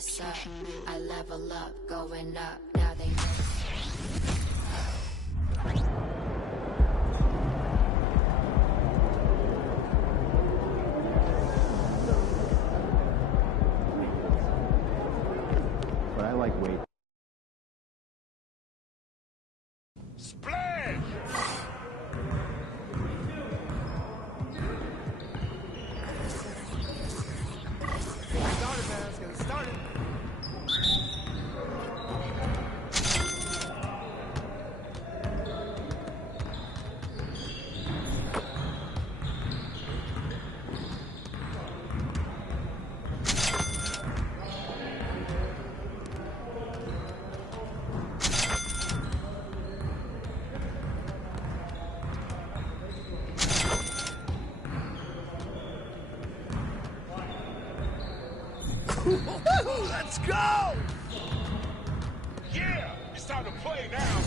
what's up. I level up, going up, now they miss. But I like weight. Splash! Started, man. Let's get it started. Let's go! Yeah, it's time to play now.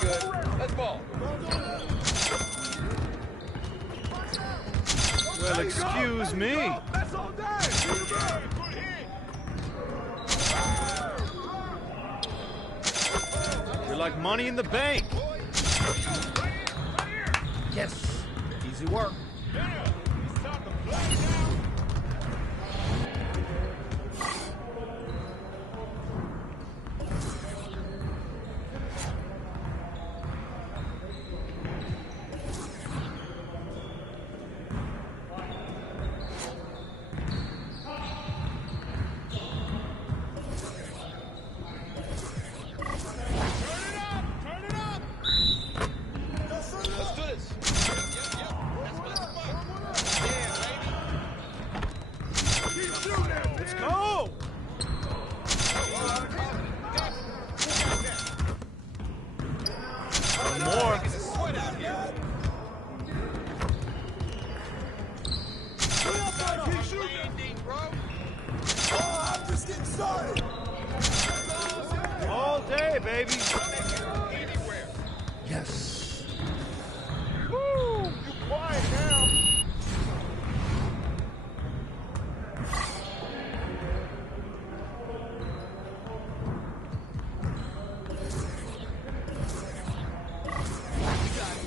Good. Let's ball. Well, excuse me. That's all day. You're like money in the bank. Yes. Easy work. Yeah, it's time to play now. Let's go. One more. I'm just getting started. All day, baby. Anywhere. Yes. Woo! You quiet now.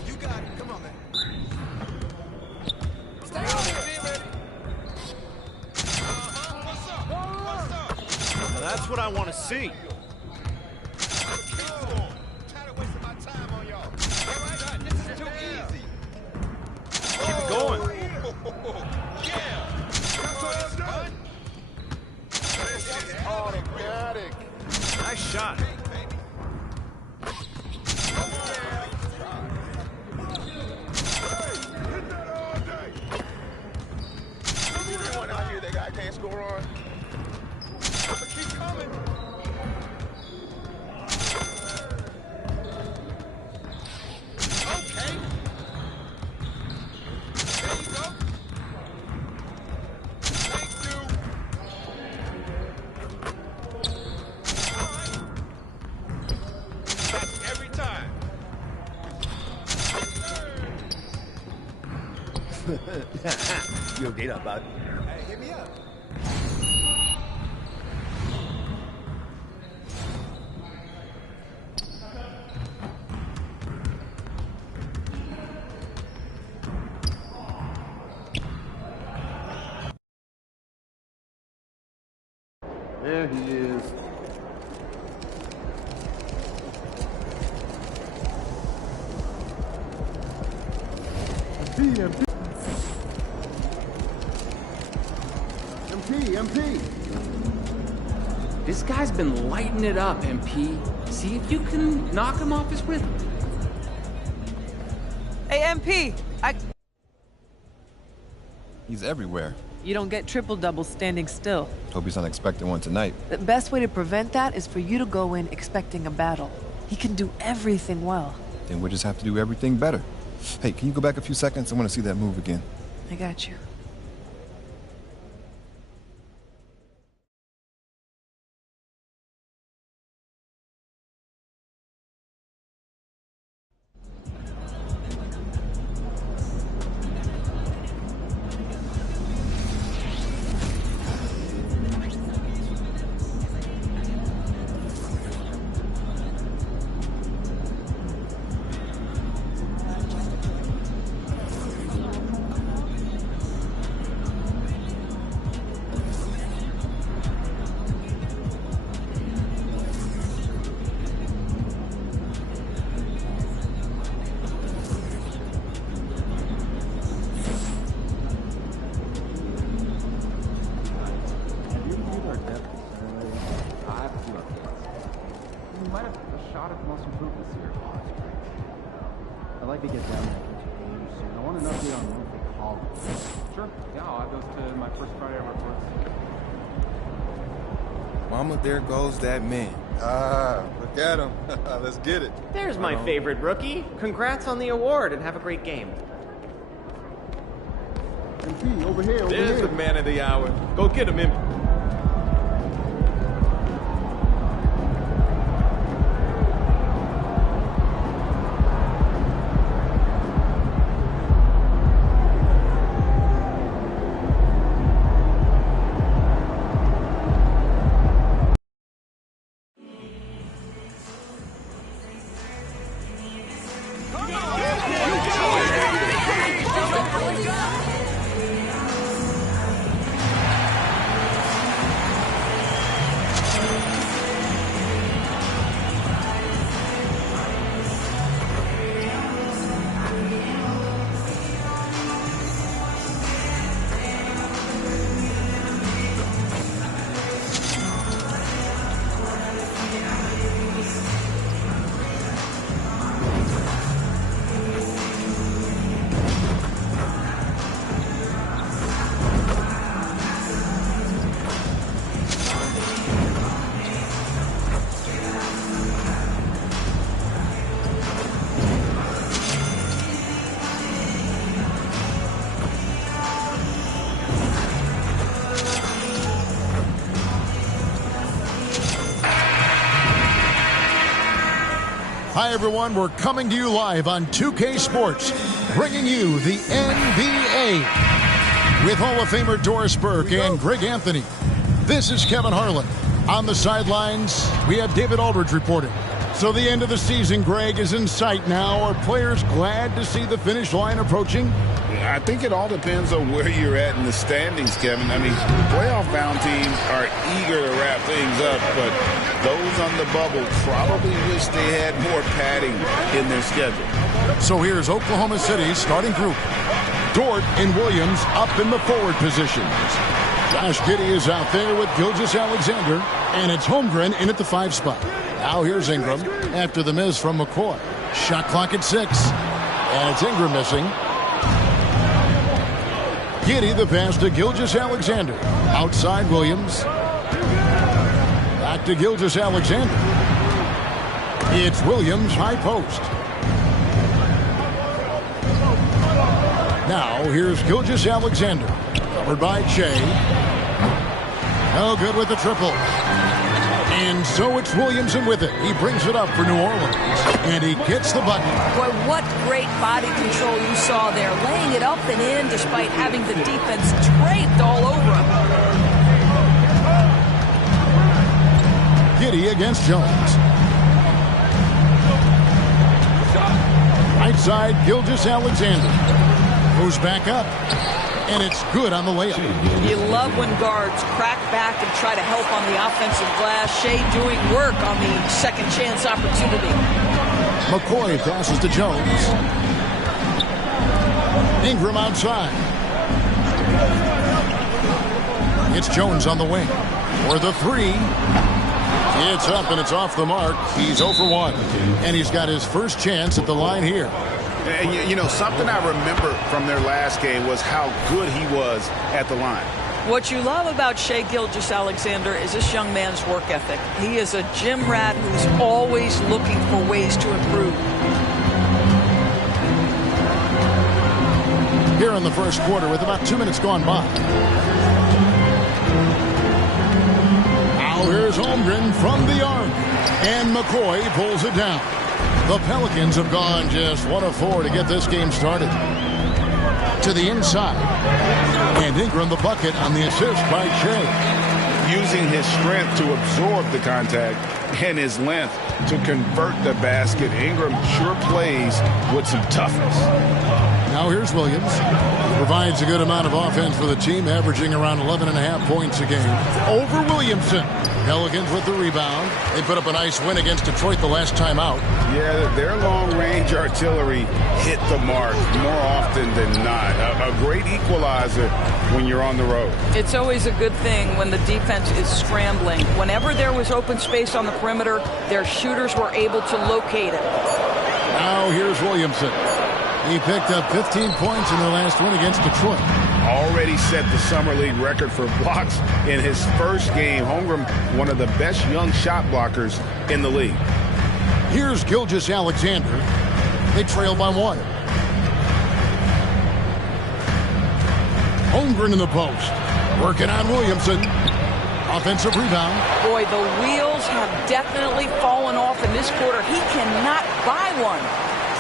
You got it. Come on, man. Stay on it. Be ready. What's up? What's up? Now that's what I want to see. Tired of wasting my time on y'all. All right, this is too easy. Keep it going. Yeah. That's what it's done. This is automatic. Nice shot. Hit that all day. Everyone out here that guy can't score on. But keep coming. Okay. There you go. Thank you. All right. That's every time. You okay now, bud? Hey, hit me up. There he is. MP. This guy's been lighting it up, MP. See if you can knock him off his rhythm. Hey, MP, He's everywhere. You don't get triple-doubles standing still. Hope he's not expecting one tonight. The best way to prevent that is for you to go in expecting a battle. He can do everything well. Then we'll just have to do everything better. Hey, can you go back a few seconds? I want to see that move again. I got you. maybe get down there into games soon. I want an update on monthly calls. Sure. Yeah, I'll add those to my first Friday reports. Mama, there goes that man. Look at him. Let's get it. There's my favorite rookie. Congrats on the award and have a great game. MP, over here, over There's here. the man of the hour. Go get him, MP. Hi, everyone. We're coming to you live on 2K Sports, bringing you the NBA with Hall of Famer Doris Burke and Greg Anthony. This is Kevin Harlan. On the sidelines, we have David Aldridge reporting. So the end of the season, Greg, is in sight now. Are players glad to see the finish line approaching? I think it all depends on where you're at in the standings, Kevin. I mean, playoff-bound teams are eager to wrap things up, but those on the bubble probably wish they had more padding in their schedule. So here's Oklahoma City's starting group. Dort and Williams up in the forward positions. Josh Giddey is out there with Gilgeous-Alexander, and it's Holmgren in at the 5 spot. Now here's Ingram after the miss from McCoy. Shot clock at 6, and it's Ingram missing. Giddey the pass to Gilgeous-Alexander. Outside Williams. Back to Gilgeous-Alexander. It's Williams, high post. Now here's Gilgeous-Alexander. Covered by Shea. No good with the triple. And so it's Williamson with it. He brings it up for New Orleans. And he gets the bucket. Boy, what great body control you saw there. Laying it up and in despite having the defense draped all over him. Giddey against Jones. Right side, Gilgeous-Alexander. Goes back up. And it's good on the layup. You love when guards crack back and try to help on the offensive glass. Shea doing work on the second chance opportunity. McCoy passes to Jones. Ingram outside. It's Jones on the wing. For the 3. It's up and it's off the mark. He's 0 for 1. And he's got his first chance at the line here. And you know, something I remember from their last game was how good he was at the line. What you love about Shea Gilgeous-Alexander is this young man's work ethic. He is a gym rat who's always looking for ways to improve. Here in the first quarter with about 2 minutes gone by. Now here's Holmgren from the arc. And McCoy pulls it down. The Pelicans have gone just 1 of 4 to get this game started. To the inside. And Ingram the bucket on the assist by Shea. Using his strength to absorb the contact and his length to convert the basket. Ingram sure plays with some toughness. Now here's Williams. Provides a good amount of offense for the team, averaging around 11.5 points a game. Over Williamson. Pelicans with the rebound. They put up a nice win against Detroit the last time out. Yeah, their long-range artillery hit the mark more often than not. A great equalizer when you're on the road. It's always a good thing when the defense is scrambling. Whenever there was open space on the perimeter, their shooters were able to locate it. Now here's Williamson. He picked up 15 points in their last win against Detroit. Already set the Summer League record for blocks in his first game. Holmgren, one of the best young shot blockers in the league. Here's Gilgeous-Alexander. They trail by 1. Holmgren in the post. Working on Williamson. Offensive rebound. Boy, the wheels have definitely fallen off in this quarter. He cannot buy one.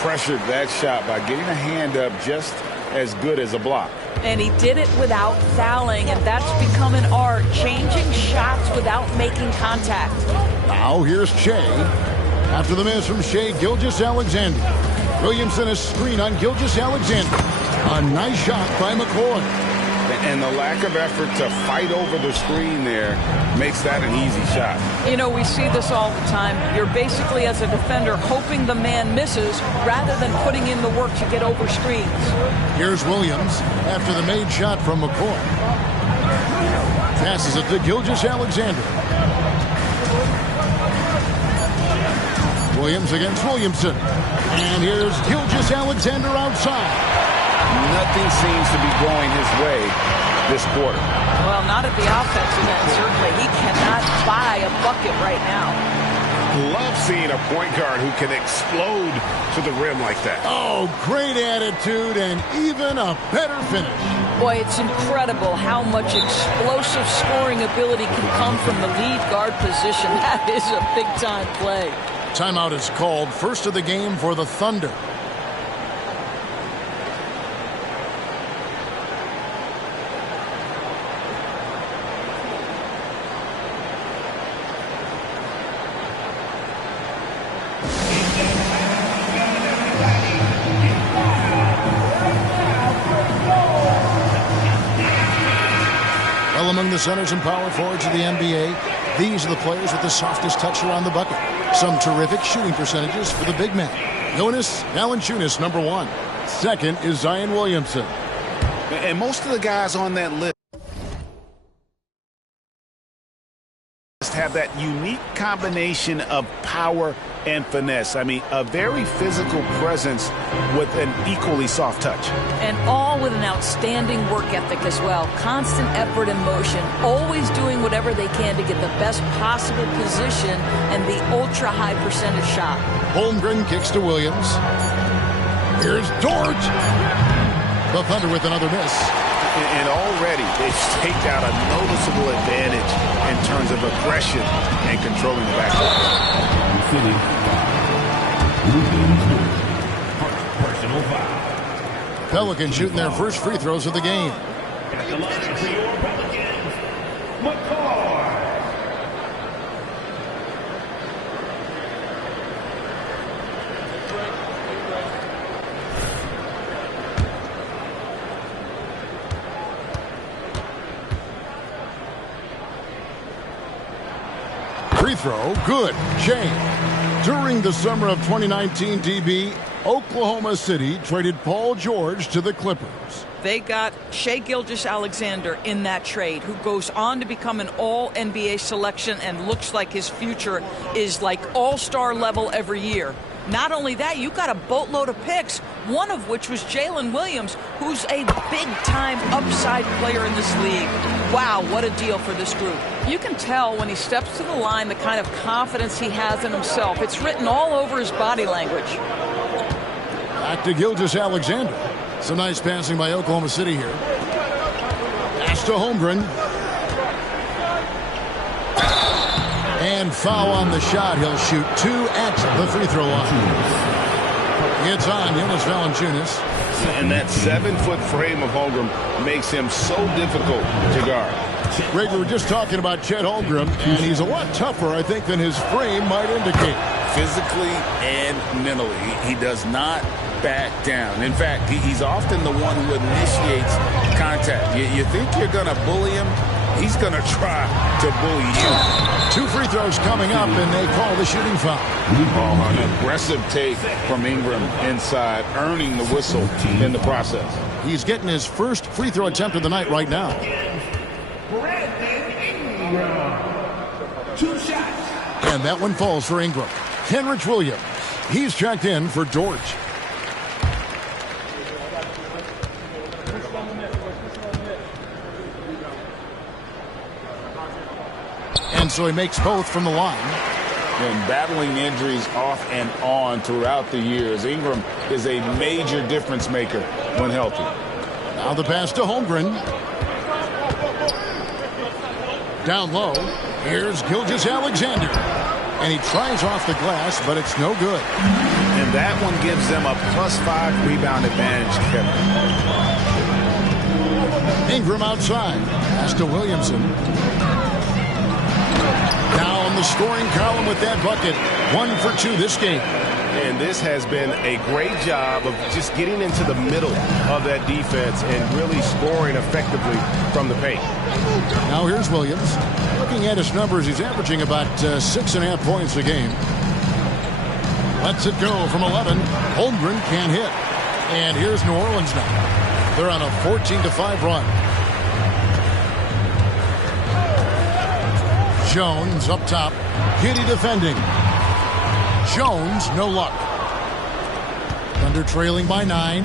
Pressured that shot by getting a hand up just as good as a block. And he did it without fouling, and that's become an art, changing shots without making contact. Now here's Shea. After the miss from Shea, Gilgeous-Alexander. Williamson a screen on Gilgeous-Alexander. A nice shot by McCoy. And the lack of effort to fight over the screen there makes that an easy shot. You know, we see this all the time. You're basically, as a defender, hoping the man misses rather than putting in the work to get over screens. Here's Williams after the made shot from McCoy. Passes it to Gilgeous-Alexander. Williams against Williamson. And here's Gilgeous-Alexander outside. Nothing seems to be going his way this quarter. Well, not at the offensive end, certainly. He cannot buy a bucket right now. Love seeing a point guard who can explode to the rim like that. Oh, great attitude and even a better finish. Boy, it's incredible how much explosive scoring ability can come from the lead guard position. That is a big-time play. Timeout is called. First of the game for the Thunder. Among the centers and power forwards of the NBA, these are the players with the softest touch around the bucket. Some terrific shooting percentages for the big man. Jonas Valanciunas, number 1. Second is Zion Williamson. And most of the guys on that list have that unique combination of power and finesse. I mean, a very physical presence with an equally soft touch. And all with an outstanding work ethic as well. Constant effort and motion. Always doing whatever they can to get the best possible position and the ultra-high percentage shot. Holmgren kicks to Williams. Here's Dort. The Thunder with another miss. And already they've staked out a noticeable advantage in terms of aggression and controlling the backcourt. Personal foul. Pelicans shooting their first free throws of the game. At the line for your Pelicans, McCoy. Free throw, good. Shane. During the summer of 2019, DB, Oklahoma City traded Paul George to the Clippers. They got Shai Gilgeous-Alexander in that trade, who goes on to become an all-NBA selection and looks like his future is like all-star level every year. Not only that, you got a boatload of picks, one of which was Jalen Williams, who's a big-time upside player in this league. Wow, what a deal for this group. You can tell when he steps to the line the kind of confidence he has in himself. It's written all over his body language. Back to Gilgeous-Alexander. Some nice passing by Oklahoma City here. Pass to Holmgren. And foul on the shot. He'll shoot 2 at the free throw line. It's on Jonas Valanciunas. And that 7-foot frame of Holmgren makes him so difficult to guard. Greg, we were just talking about Chet Holmgren, and he's a lot tougher, I think, than his frame might indicate. Physically and mentally, he does not back down. In fact, he's often the one who initiates contact. You think you're going to bully him? He's going to try to bully you. 2 free throws coming up, and they call the shooting foul. Oh, an aggressive take from Ingram inside, earning the whistle in the process. He's getting his first free throw attempt of the night right now. Brandon Ingram. 2 shots. And that one falls for Ingram. Kenrich Williams. He's checked in for George. and so he makes both from the line. And battling injuries off and on throughout the years, Ingram is a major difference maker when healthy. Now the pass to Holmgren. Down low, here's Gilgeous-Alexander. And he tries off the glass, but it's no good. And that one gives them a +5 rebound advantage, Kevin. Ingram outside. Pass to Williamson. Now in the scoring column with that bucket. 1 for 2 this game. And this has been a great job of just getting into the middle of that defense and really scoring effectively from the paint. Now here's Williams. Looking at his numbers, he's averaging about 6.5 points a game. Lets it go from 11. Holmgren can't hit. And here's New Orleans now. They're on a 14-5 run. Jones up top. Giddey defending. Jones, no luck. Thunder trailing by 9.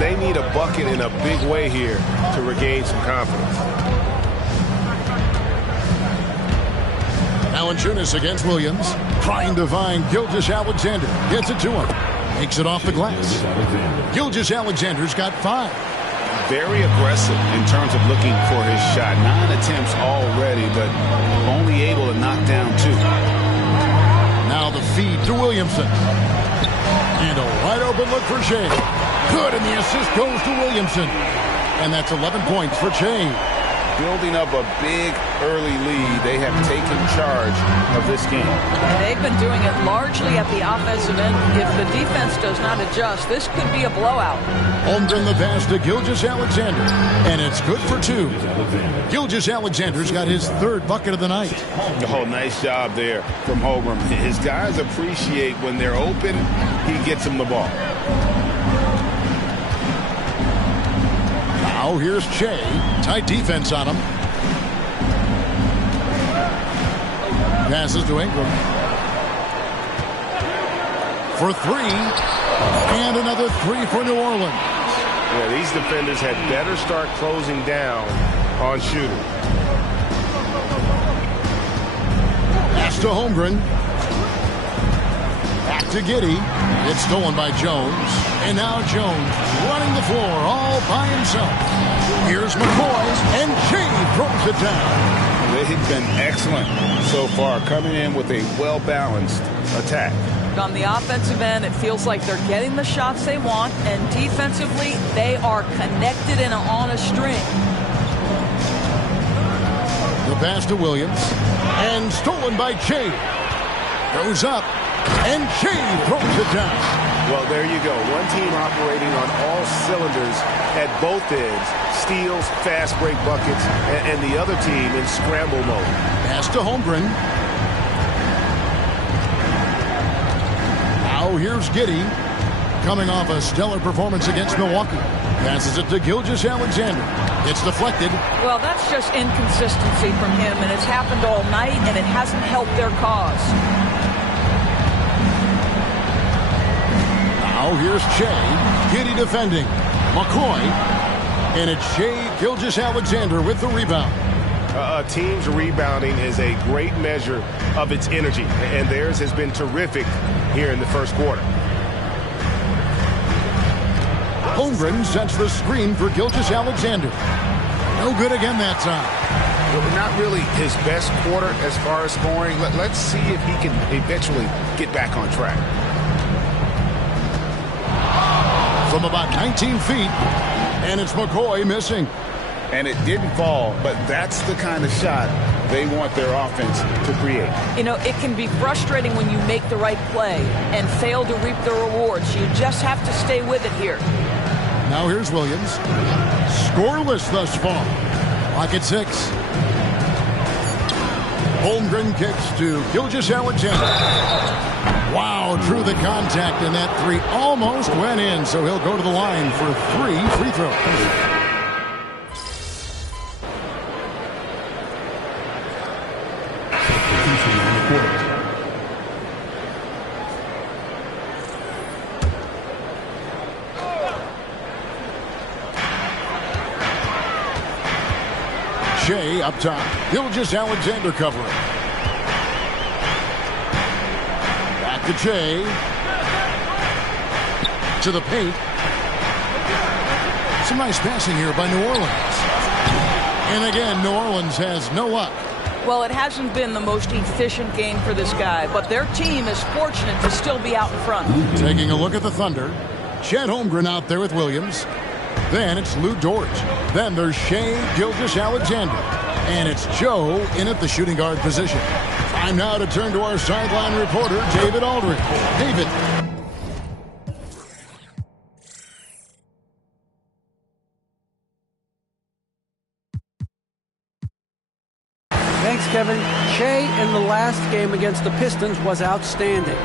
They need a bucket in a big way here to regain some confidence. Valanciunas against Williams. Trying to find Gilgeous-Alexander. Gets it to him. Makes it off the glass. Gilgeous-Alexander's got 5. Very aggressive in terms of looking for his shot. 9 attempts already, but only able to knock down 2. Now the feed to Williamson. And a wide open look for Shea. Good, and the assist goes to Williamson. And that's 11 points for Shea. Building up a big early lead, they have taken charge of this game. They've been doing it largely at the offensive end. If the defense does not adjust, this could be a blowout. Holmgren the pass to Gilgeous-Alexander. And it's good for 2. Gilgeous-Alexander's got his 3rd bucket of the night. Oh, nice job there from Holmgren. His guys appreciate when they're open, he gets them the ball. Now here's Shea. Tight defense on him. Passes to Ingram. For 3. And another 3 for New Orleans. Yeah, these defenders had better start closing down on shooting. Pass to Holmgren. Back to Giddey. It's stolen by Jones. And now Jones running the floor all by himself. Here's McCoy, and Shea throws it down. They've been excellent so far, coming in with a well-balanced attack. On the offensive end, it feels like they're getting the shots they want, and defensively, they are connected and on a string. The pass to Williams, and stolen by Shea. Goes up, and Shea throws it down. Well, there you go. One team operating on all cylinders at both ends. Steals, fast break buckets, and the other team in scramble mode. Pass to Holmgren. Now here's Giddey. Coming off a stellar performance against Milwaukee. Passes it to Gilgeous-Alexander. It's deflected. Well, that's just inconsistency from him, and it's happened all night, and it hasn't helped their cause. Now here's Shea. Giddey defending. McCoy. And it's Shea Gilgeous-Alexander with the rebound. A team's rebounding is a great measure of its energy, and theirs has been terrific here in the first quarter. Holmgren sets the screen for Gilgeous-Alexander. No good again that time. Not really his best quarter as far as scoring. Let's see if he can eventually get back on track. From about 19 feet, and it's McCoy missing. And it didn't fall, but that's the kind of shot they want their offense to create. You know, it can be frustrating when you make the right play and fail to reap the rewards. You just have to stay with it here. Now here's Williams. Scoreless thus far. Lock at 6. Holmgren kicks to Gilgeous-Alexander. Wow, drew the contact, and that 3 almost went in, so he'll go to the line for 3 free throws. Shea up top. Gilgeous Alexander covering. Back to Shea. To the paint. Some nice passing here by New Orleans. And again, New Orleans has no luck. Well, it hasn't been the most efficient game for this guy, but their team is fortunate to still be out in front. Taking a look at the Thunder. Chet Holmgren out there with Williams. Then it's Lou Dort. Then there's Shea Gilgeous-Alexander. And it's Joe in at the shooting guard position. Time now to turn to our sideline reporter, David Aldridge. David. Thanks, Kevin. Shea in the last game against the Pistons was outstanding.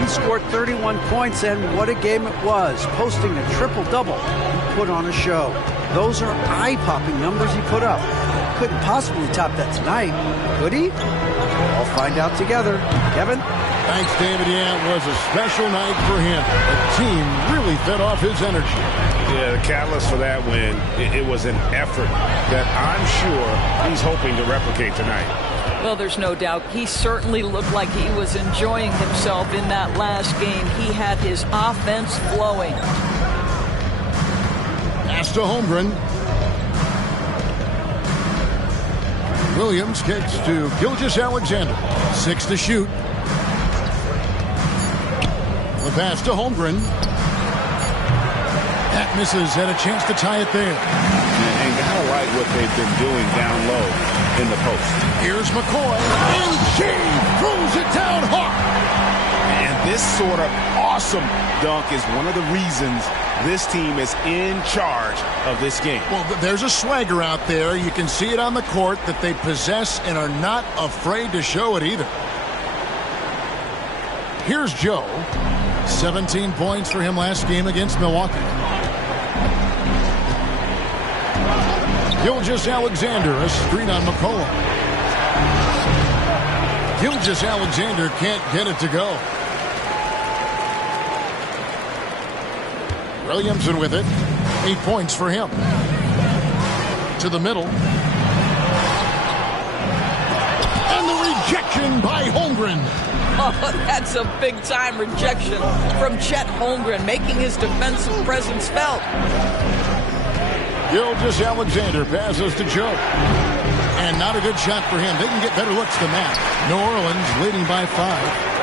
He scored 31 points, and what a game it was, posting a triple-double. He put on a show. Those are eye-popping numbers he put up. Couldn't possibly top that tonight, could he? We'll find out together. Kevin? Thanks, David. Yeah, it was a special night for him. The team really fed off his energy. Yeah, the catalyst for that win, it was an effort that I'm sure he's hoping to replicate tonight. Well, there's no doubt. He certainly looked like he was enjoying himself in that last game. He had his offense flowing. Pass to Holmgren. Williams kicks to Gilgeous-Alexander. 6 to shoot. The pass to Holmgren. That misses. Had a chance to tie it there. And gotta like what they've been doing down low in the post. Here's McCoy. And she throws it down hard. And this sort of awesome dunk is one of the reasons this team is in charge of this game. Well, there's a swagger out there. You can see it on the court that they possess and are not afraid to show it either. Here's Joe. 17 points for him last game against Milwaukee. Gilgeous-Alexander, a screen on McCollum. Gilgeous-Alexander can't get it to go. Williamson with it. 8 points for him. To the middle. And the rejection by Holmgren. Oh, that's a big-time rejection from Chet Holmgren, making his defensive presence felt. Gilgeous-Alexander passes to Joe. And not a good shot for him. They can get better looks than that. New Orleans leading by 5.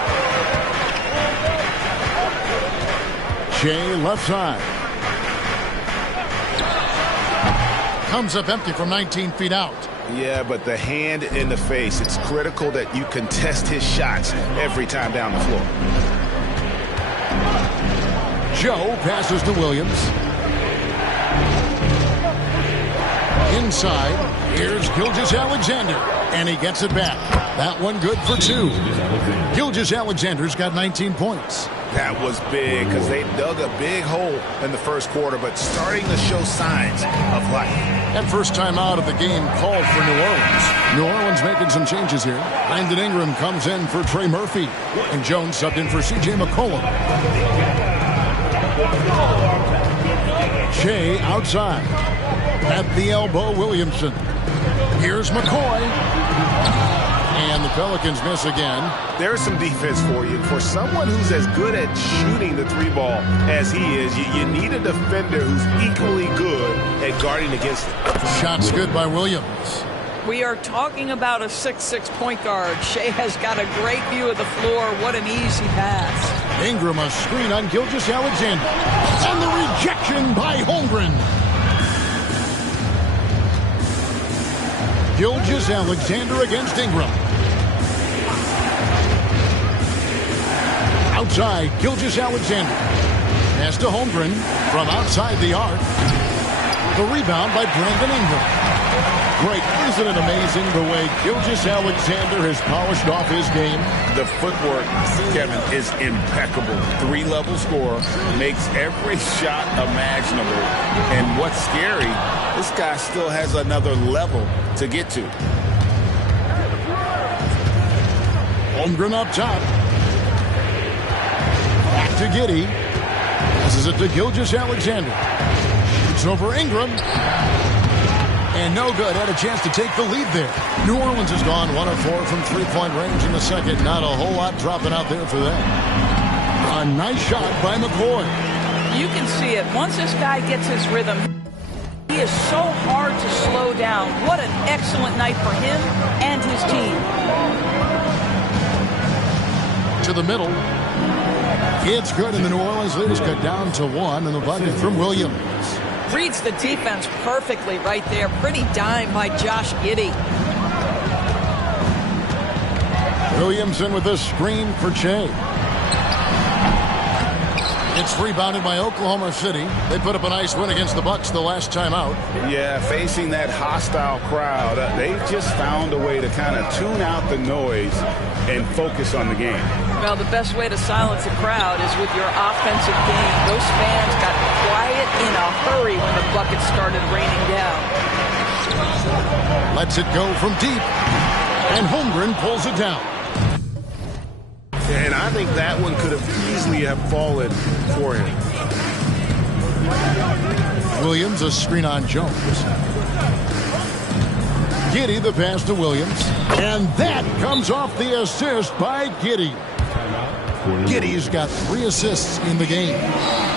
Shea left side. Comes up empty from 19 feet out. Yeah, but the hand in the face, it's critical that you contest his shots every time down the floor. Joe passes to Williams. Inside, here's Gilgeous-Alexander, and he gets it back. That one good for 2. Gilgeous-Alexander's got 19 points. That was big because they dug a big hole in the first quarter, but starting to show signs of life. And first time out of the game called for New Orleans. New Orleans making some changes here. Brandon Ingram comes in for Trey Murphy, and Jones subbed in for C.J. McCollum. Shea outside. At the elbow, Williamson. Here's McCoy. And the Pelicans miss again. There's some defense for you. For someone who's as good at shooting the 3-ball as he is, you need a defender who's equally good at guarding against it. Shots good by Williams. We are talking about a 6'6" point guard. Shea has got a great view of the floor. What an easy pass. Ingram a screen on Gilgeous-Alexander. And the rejection by Holmgren. Gilgeous-Alexander against Ingram. Outside, Gilgeous-Alexander. Pass to Holmgren from outside the arc. The rebound by Brandon Ingram. Great. Isn't it amazing the way Gilgeous-Alexander has polished off his game? The footwork, Kevin, is impeccable. 3-level scorer, makes every shot imaginable. And what's scary, this guy still has another level to get to. Holmgren up top. Back to Giddey. Passes it to Gilgeous-Alexander. Shoots over Ingram. And no good. Had a chance to take the lead there. New Orleans has gone 1 of 4 from three-point range in the second. Not a whole lot dropping out there for them. A nice shot by McCoy. You can see it. Once this guy gets his rhythm, he is so hard to slow down. What an excellent night for him and his team. To the middle. It's good, and the New Orleans lead is cut down to 1 in the bucket from Williams. Reads the defense perfectly right there. Pretty dime by Josh Giddey. Williamson with a screen for Che. It's rebounded by Oklahoma City. They put up a nice win against the Bucks the last time out. Yeah, facing that hostile crowd, they've just found a way to kind of tune out the noise and focus on the game. Well, the best way to silence a crowd is with your offensive game. Those fans got quiet in a hurry when the buckets started raining down. Lets it go from deep, and Holmgren pulls it down. And I think that one could have easily have fallen for him. Williams, a screen on Jones. Giddey, the pass to Williams. And that comes off the assist by Giddey. Giddey's got 3 assists in the game.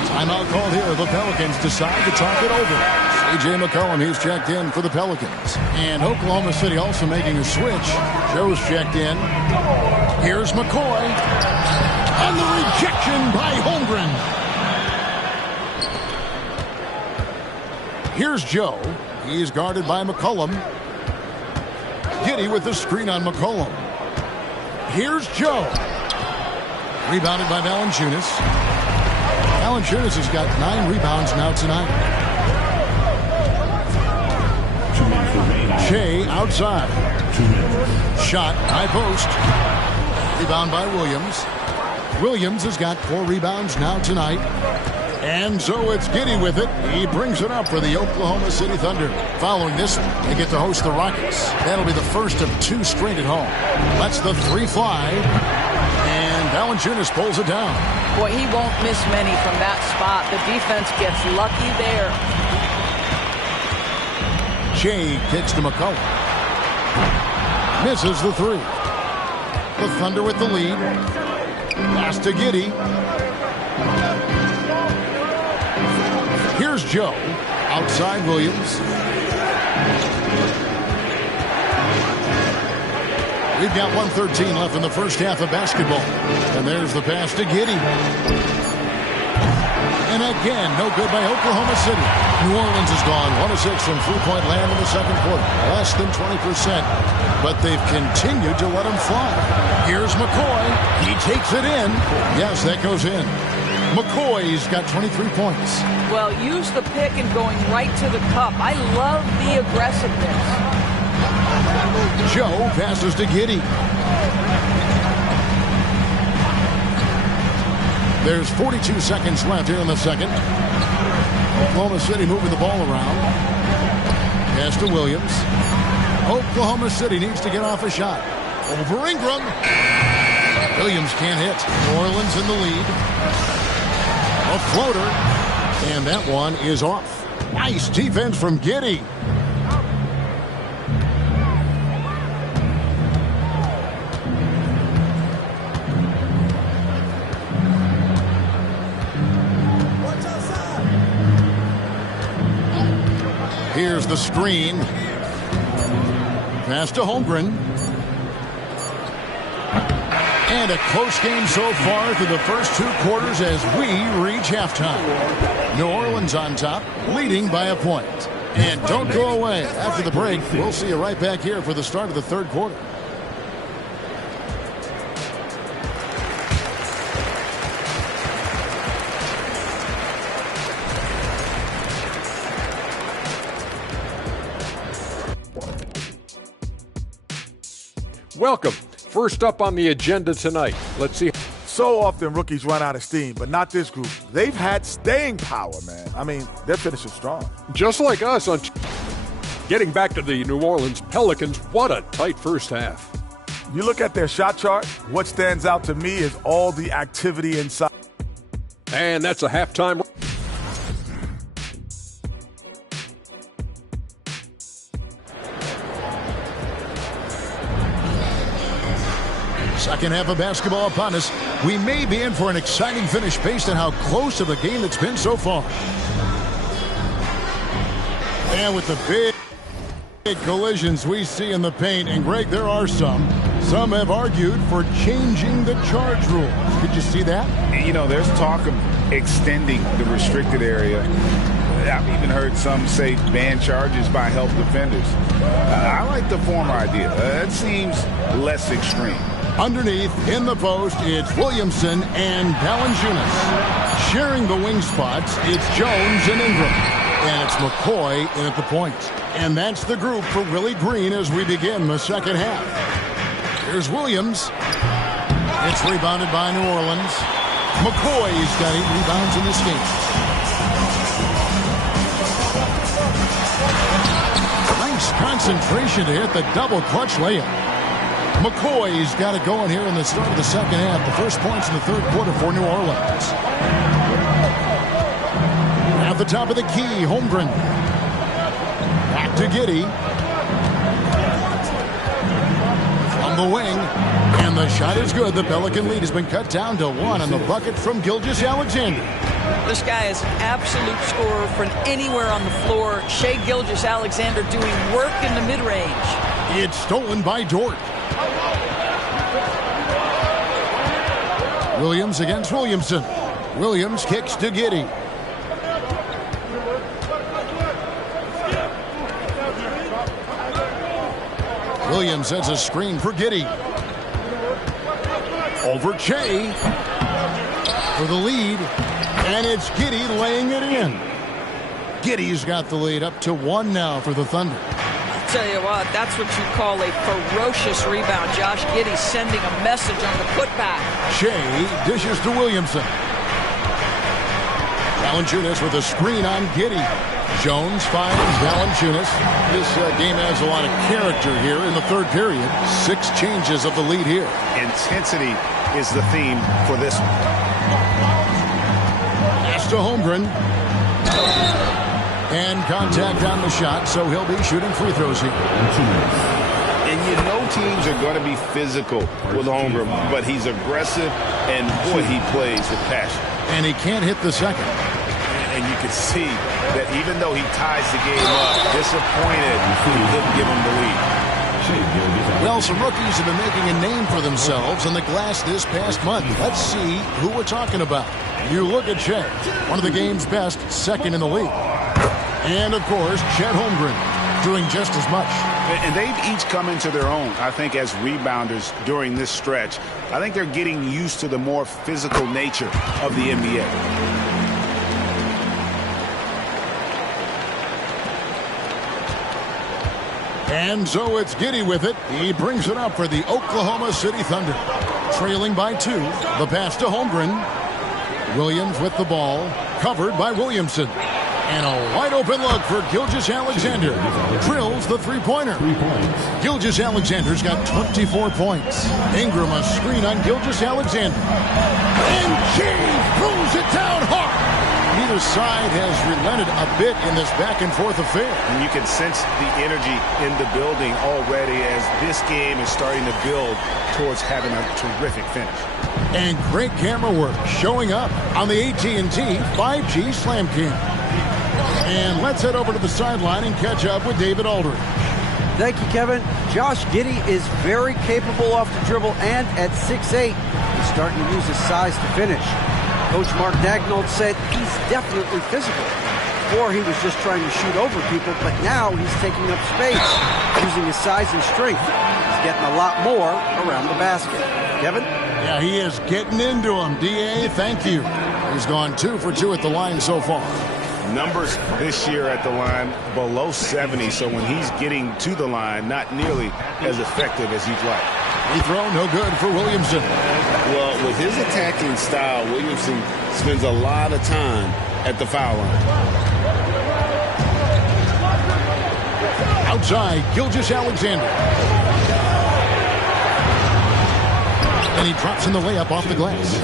Timeout called here. The Pelicans decide to talk it over. C.J. McCollum, he's checked in for the Pelicans. And Oklahoma City also making a switch. Joe's checked in. Here's McCoy. And the rejection by Holmgren. Here's Joe. He's guarded by McCollum. Giddey with the screen on McCollum. Here's Joe. Rebounded by Valanciunas. Valanciunas has got 9 rebounds now tonight. Shea outside. Shot, high post. Rebound by Williams. Williams has got 4 rebounds now tonight. And so it's Giddey with it. He brings it up for the Oklahoma City Thunder. Following this, they get to host the Rockets. That'll be the first of 2 straight at home. Lets the 3 fly. And Valanciunas pulls it down. Boy, he won't miss many from that spot. The defense gets lucky there. Shea kicks to McCollum. Misses the 3. The Thunder with the lead. Pass to Giddey. Here's Joe. Outside Williams. We've got 1:13 left in the first half of basketball. And there's the pass to Giddey. And again, no good by Oklahoma City. New Orleans has gone 1 of 6 from three-point land in the second quarter. Less than 20%. But they've continued to let them fly. Here's McCoy. He takes it in. Yes, that goes in. McCoy's got 23 points. Well, use the pick and going right to the cup. I love the aggressiveness. Joe passes to Giddey. There's 42 seconds left here in the second. Oklahoma City moving the ball around. Pass to Williams. Oklahoma City needs to get off a shot. Over Ingram. Williams can't hit. New Orleans in the lead. A floater. And that one is off. Nice defense from Giddey. Here's the screen. Pass to Holmgren. And a close game so far through the first 2 quarters as we reach halftime. New Orleans on top, leading by a point. And don't go away. After the break, we'll see you right back here for the start of the third quarter. Welcome. First up on the agenda tonight. Let's see. So often rookies run out of steam, but not this group. They've had staying power, man. I mean, they're finishing strong. Just like us on getting back to the New Orleans Pelicans, what a tight first half. You look at their shot chart, what stands out to me is all the activity inside. And that's a halftime. Second half of basketball upon us. We may be in for an exciting finish based on how close of a game it's been so far. And with the big collisions we see in the paint, and Greg, there are some have argued for changing the charge rules. Could you see that? You know, there's talk of extending the restricted area. I've even heard some say ban charges by help defenders. I like the former idea. It seems less extreme. Underneath, in the post, it's Williamson and Valanciunas. Sharing the wing spots, it's Jones and Ingram. And it's McCoy in at the point. And that's the group for Willie Green as we begin the second half. Here's Williams. It's rebounded by New Orleans. McCoy's got 8 rebounds in this game. Nice concentration to hit the double clutch layup. McCoy's got it going here in the start of the second half. The first points in the third quarter for New Orleans. At the top of the key, Holmgren. Back to Giddey. From the wing. And the shot is good. The Pelican lead has been cut down to 1 on the bucket from Gilgeous-Alexander. This guy is an absolute scorer from anywhere on the floor. Shai Gilgeous-Alexander doing work in the mid-range. It's stolen by Dort. Williams against Williamson. Williams kicks to Giddey. Williams sets a screen for Giddey. Over Shai for the lead. And it's Giddey laying it in. Giddey's got the lead up to 1 now for the Thunder. I'll tell you what, that's what you call a ferocious rebound. Josh Giddey sending a message on the putback. Shai dishes to Williamson. Valanciunas with a screen on Giddey. Jones finds Valanciunas. This game has a lot of character here in the third period. 6 changes of the lead here. Intensity is the theme for this one. Pass to Holmgren. And contact on the shot, so he'll be shooting free throws here. And you know teams are going to be physical with Holmgren, but he's aggressive, and boy, he plays with passion. And he can't hit the second. And you can see that even though he ties the game up, disappointed he didn't give him the lead. Well, some rookies have been making a name for themselves on the glass this past month. Let's see who we're talking about. You look at Shai, one of the game's best, second in the league. And, of course, Chet Holmgren doing just as much. And they've each come into their own, I think, as rebounders during this stretch. I think they're getting used to the more physical nature of the NBA. And so it's Giddey with it. He brings it up for the Oklahoma City Thunder. Trailing by 2. The pass to Holmgren. Williams with the ball. Covered by Williamson. And a wide open look for Gilgeous-Alexander. Drills the three-pointer. Gilgeous-Alexander's got 24 points. Ingram a screen on Gilgeous-Alexander. And Shai throws it down hard. Neither side has relented a bit in this back-and-forth affair. And you can sense the energy in the building already as this game is starting to build towards having a terrific finish. And great camera work showing up on the AT&T 5G Slam Cam. And let's head over to the sideline and catch up with David Aldridge. Thank you, Kevin. Josh Giddey is very capable off the dribble, and at 6'8", he's starting to use his size to finish. Coach Mark Daigneault said he's definitely physical. Before he was just trying to shoot over people, but now he's taking up space, using his size and strength. He's getting a lot more around the basket. Kevin? Yeah, he is getting into him. D.A., thank you. He's gone 2 for 2 at the line so far. Numbers this year at the line below 70, so when he's getting to the line, not nearly as effective as he'd like. Free throw, no good for Williamson. Well, with his attacking style, Williamson spends a lot of time at the foul line. Outside, Gilgeous-Alexander. And he drops in the layup off the glass.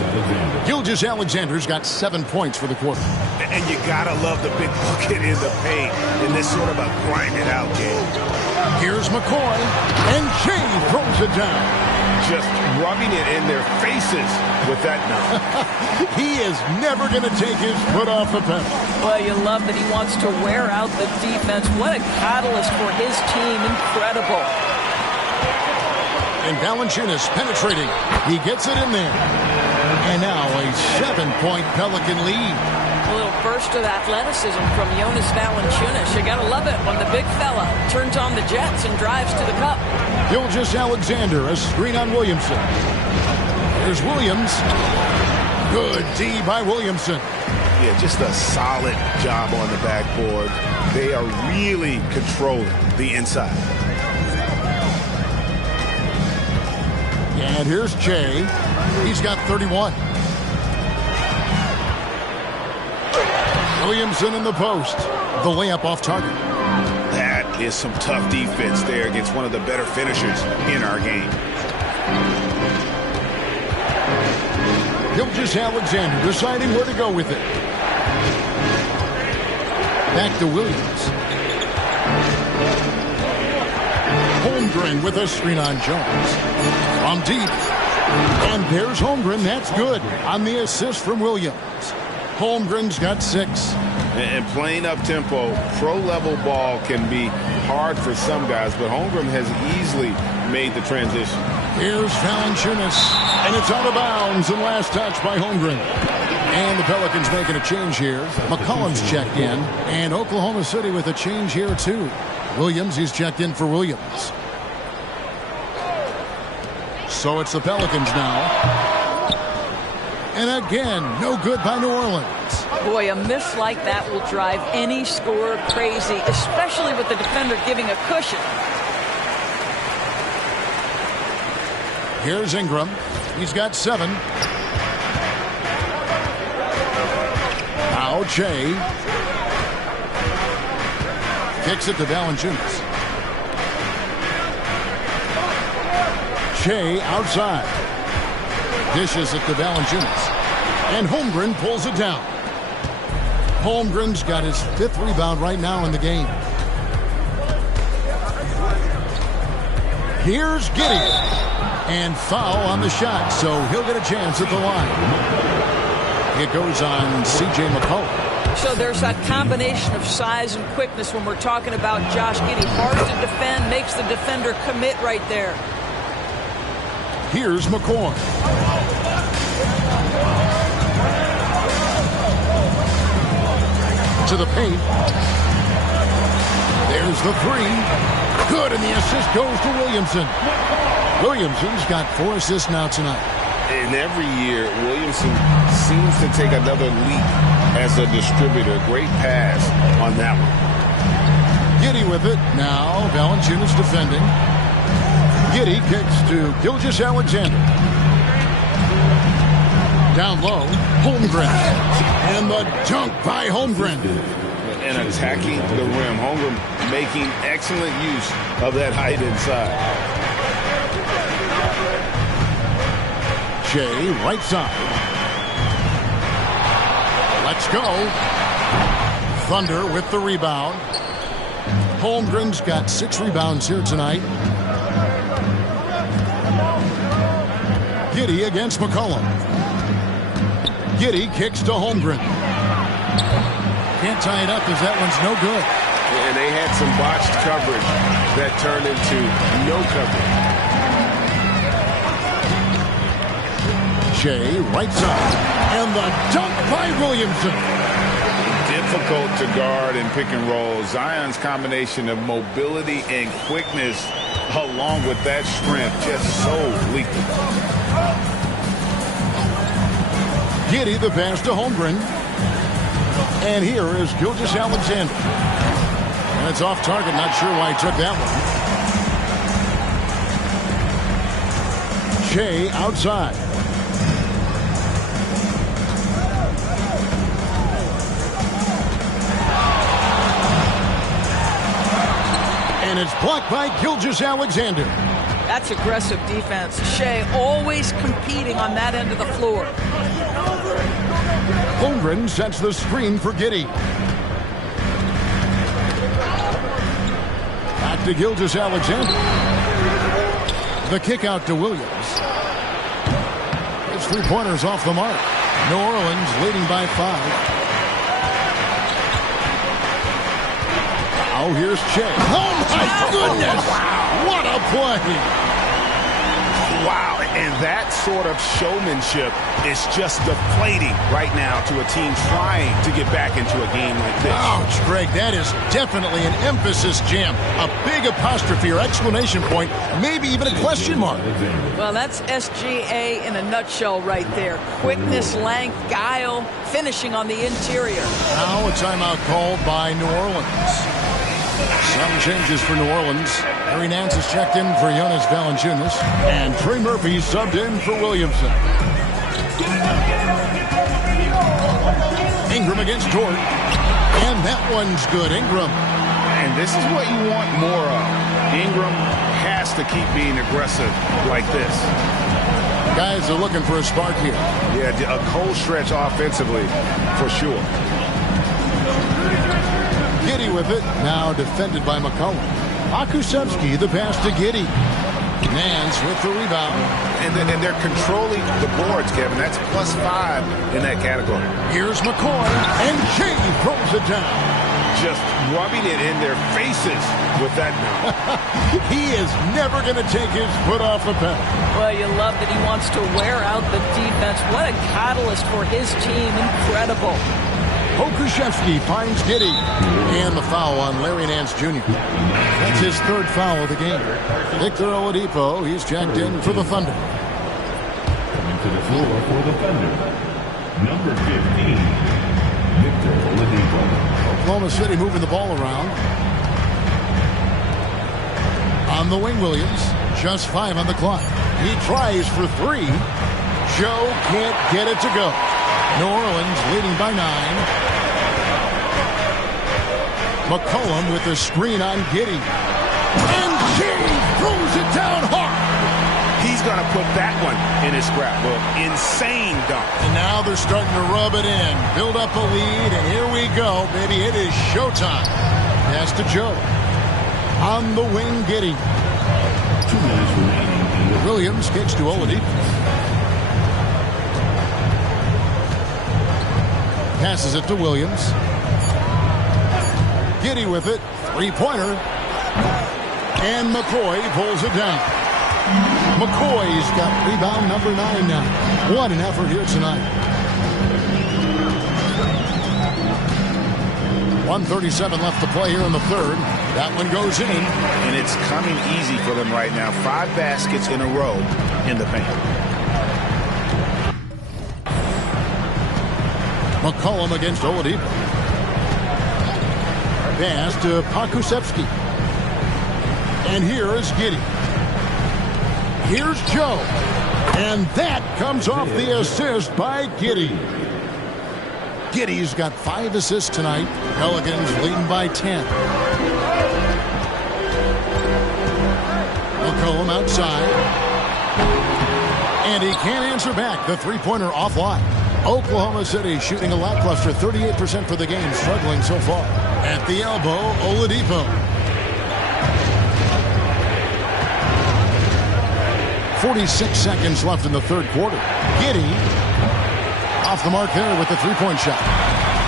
Gilgeous-Alexander's got 7 points for the quarter. And you gotta love the big bucket in the paint in this sort of a grind-it-out game. Here's McCoy, and Shai throws it down. just rubbing it in their faces with that number. He is never going to take his foot off the pedal. Well, you love that he wants to wear out the defense. What a catalyst for his team. Incredible. And Valanciunas penetrating. He gets it in there. And now a 7-point Pelican lead. A little burst of athleticism from Jonas Valanciunas. You got to love it when the big fella turns on the jets and drives to the cup. Gilgeous-Alexander, a screen on Williamson. Here's Williams. Good D by Williamson. Yeah, just a solid job on the backboard. They are really controlling the inside. And here's Jay. He's got 31. Williamson in the post. The layup off target. That is some tough defense there against one of the better finishers in our game. Gilgeous-Alexander deciding where to go with it. Back to Williams. Holmgren with a screen on Jones. From deep. And there's Holmgren. That's good on the assist from Williams. Holmgren's got 6. And playing up-tempo, pro-level ball can be hard for some guys, but Holmgren has easily made the transition. Here's Valanciunas, and it's out of bounds, and last touch by Holmgren. And the Pelicans making a change here. McCollum's checked in, and Oklahoma City with a change here too. Williams, he's checked in for Williams. So it's the Pelicans now. And again, no good by New Orleans. Boy, a miss like that will drive any scorer crazy, especially with the defender giving a cushion. Here's Ingram. He's got 7. Now Jay. Kicks it to Valanciunas. Jay outside. Dishes it to Valanciunas. And Holmgren pulls it down. Holmgren's got his 5th rebound right now in the game. Here's Giddey. And foul on the shot, so he'll get a chance at the line. It goes on C.J. McCollum. So there's that combination of size and quickness when we're talking about Josh Giddey. Hard to defend, makes the defender commit right there. Here's McCoy. To the paint. There's the 3. Good, and the assist goes to Williamson. Williamson's got 4 assists now tonight. And every year, Williamson seems to take another leap as a distributor. Great pass on that one. Giddey with it. Now Valanciunas defending. Giddey kicks to Gilgeous-Alexander. Down low, Holmgren. And the dunk by Holmgren. And attacking the rim. Holmgren making excellent use of that height inside. Jay, right side. Let's go. Thunder with the rebound. Holmgren's got 6 rebounds here tonight. Giddey against McCollum. Giddey kicks to Holmgren. Can't tie it up as that one's no good. And they had some botched coverage that turned into no coverage. Jay, right side. And the dunk by Williamson. Difficult to guard and pick and roll. Zion's combination of mobility and quickness along with that strength just so lethal. Giddey the pass to Holmgren. And here is Gilgeous-Alexander. And it's off target. Not sure why he took that one. Jay outside. And it's blocked by Gilgeous-Alexander. That's aggressive defense. Shea always competing on that end of the floor. Holmgren sets the screen for Giddey. Back to Gilgeous-Alexander. The kick out to Williams. three-pointers off the mark. New Orleans leading by 5. Now here's Che. Oh, my goodness! What a play! Wow, and that sort of showmanship is just deflating right now to a team trying to get back into a game like this. Ouch, Greg, that is definitely an emphasis jam. A big apostrophe or exclamation point, maybe even a question mark. Well, that's SGA in a nutshell right there. Quickness, length, guile, finishing on the interior. Now a timeout called by New Orleans. Some changes for New Orleans. Larry Nance is checked in for Jonas Valanciunas. And Trey Murphy subbed in for Williamson. Ingram against Dort. And that one's good. Ingram. And this is what you want more of. Ingram has to keep being aggressive like this. Guys are looking for a spark here. Yeah, a cold stretch offensively for sure. Giddey with it. Now defended by McCollum. Akusevsky, the pass to Giddey. Nance with the rebound. And they're controlling the boards, Kevin. That's +5 in that category. Here's McCoy. And Shea throws it down. Just rubbing it in their faces with that now. He is never going to take his foot off the pedal. Well, you love that he wants to wear out the defense. What a catalyst for his team. Incredible. Pokusevsky finds Giddey. And the foul on Larry Nance Jr. That's his third foul of the game. Victor Oladipo, he's checked in for the Thunder. Coming to the floor for the Thunder, number 15, Victor Oladipo. Oklahoma City moving the ball around. On the wing, Williams. Just 5 on the clock. He tries for 3. Joe can't get it to go. New Orleans leading by 9. McCollum with the screen on Giddey. And Shea throws it down hard. He's going to put that one in his scrapbook. Insane dunk. And now they're starting to rub it in. Build up a lead, and here we go, baby. It is showtime. Pass to Joe. On the wing, Giddey. 2 minutes remaining. Williams kicks to Oladipo. Passes it to Williams. Giddey with it. 3-pointer. And McCoy pulls it down. McCoy's got rebound number 9 now. What an effort here tonight. 1:37 left to play here in the third. That one goes in. And it's coming easy for them right now. 5 baskets in a row in the paint. McCollum against Oladipo. Pass to Pokusevsky. And here is Giddey. Here's Joe. And that comes off the assist by Giddey. Giddey's got 5 assists tonight. Pelicans leading by 10. McCollum outside. And he can't answer back. The 3-pointer offline. Oklahoma City shooting a lackluster 38% for the game, struggling so far. At the elbow, Oladipo. 46 seconds left in the third quarter. Giddey off the mark there with the 3-point shot.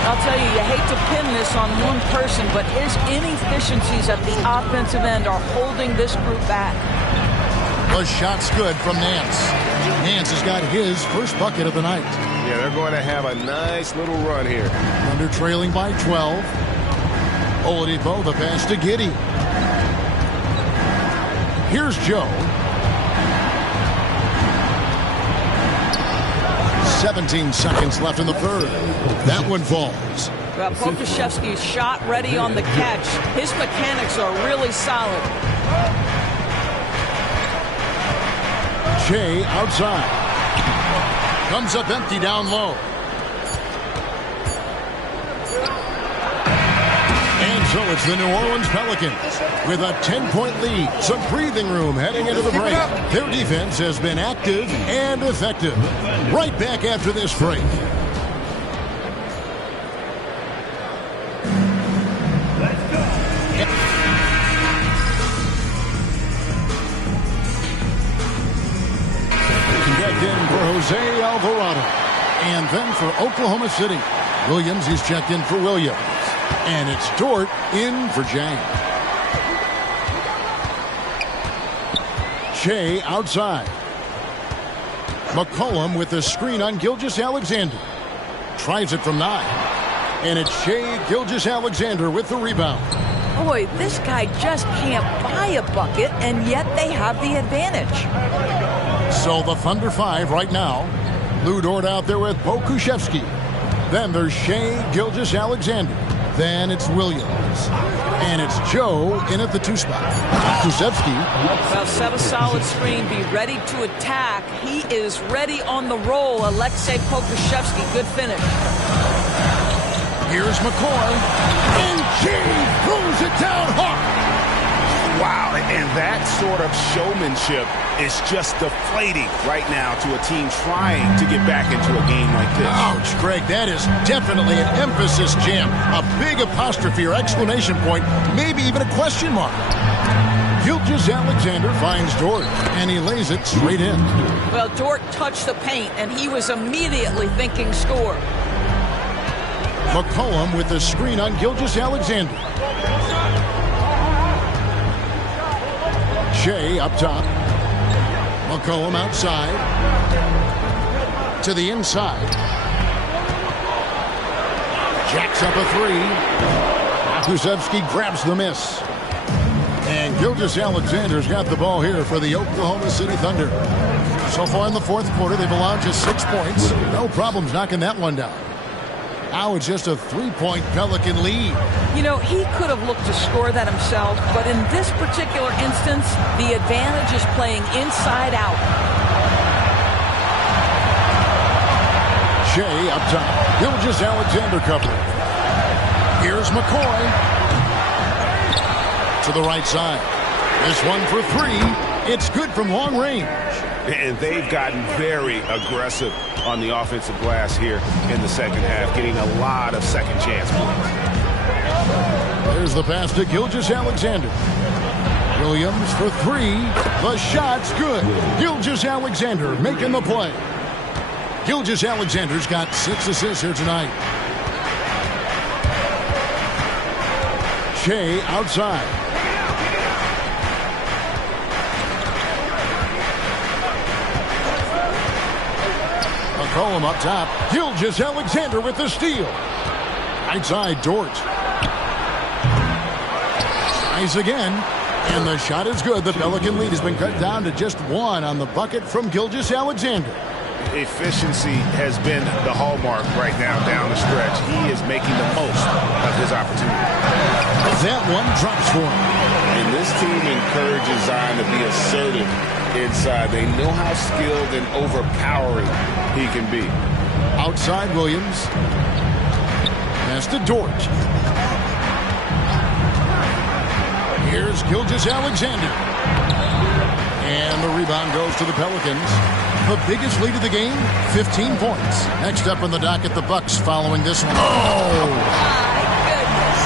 I'll tell you, you hate to pin this on one person, but his inefficiencies at the offensive end are holding this group back. The shot's good from Nance. Nance has got his first bucket of the night. Yeah, they're going to have a nice little run here. Under trailing by 12. Oladipo, the pass to Giddey. Here's Joe. 17 seconds left in the third. That one falls. Well, Pokusevsky's shot ready on the catch. His mechanics are really solid. Shea outside. Comes up empty down low. And so it's the New Orleans Pelicans with a 10-point lead. Some breathing room heading into the break. Their defense has been active and effective. Right back after this break. Jose Alvarado. And then for Oklahoma City, Williams is checked in for Williams. And it's Dort in for James. Shea outside. McCollum with the screen on Gilgeous-Alexander. Tries it from 9. And it's Shea Gilgeous-Alexander with the rebound. Boy, this guy just can't buy a bucket, and yet they have the advantage. So the Thunder 5 right now. Lou Dort out there with Pokusevski. Then there's Shea Gilgeous-Alexander. Then it's Williams. And it's Joe in at the 2 spot. Pokusevski. Well, set a solid screen. Be ready to attack. He is ready on the roll. Alexei Pokusevski. Good finish. Here's McCoy. And Shea throws it down hard. Wow, and that sort of showmanship is just deflating right now to a team trying to get back into a game like this. Ouch, Greg, that is definitely an emphasis jam. A big apostrophe or exclamation point, maybe even a question mark. Gilgeous-Alexander finds Dort, and he lays it straight in. Well, Dort touched the paint, and he was immediately thinking score. McCollum with the screen on Gilgeous-Alexander. Shea up top. McCollum outside. To the inside. Jacks up a 3. Pokusevski grabs the miss. And Gilgeous-Alexander's got the ball here for the Oklahoma City Thunder. So far in the fourth quarter, they've allowed just 6 points. No problems knocking that one down. Now it's just a 3-point Pelican lead. You know, he could have looked to score that himself, but in this particular instance, the advantage is playing inside out. Shea up top. Gilgeous-Alexander covering. Here's McCoy. To the right side. This one for 3. It's good from long range. And they've gotten very aggressive on the offensive glass here in the second half, getting a lot of second chance points. There's the pass to Gilgeous-Alexander. Williams for 3. The shot's good. Gilgeous-Alexander making the play. Gilgeous-Alexander's got 6 assists here tonight. Shea outside. McCollum up top. Gilgeous-Alexander with the steal. Right side, Dort. Tries again. And the shot is good. The Pelican lead has been cut down to just 1 on the bucket from Gilgeous-Alexander. Efficiency has been the hallmark right now down the stretch. He is making the most of his opportunity. That one drops for him. And this team encourages Zion to be assertive inside. They know how skilled and overpowering he can be. Outside Williams. Pass to Dort. Here's Gilgeous-Alexander. And the rebound goes to the Pelicans. The biggest lead of the game, 15 points. Next up on the docket, the Bucks following this one. Oh! My goodness.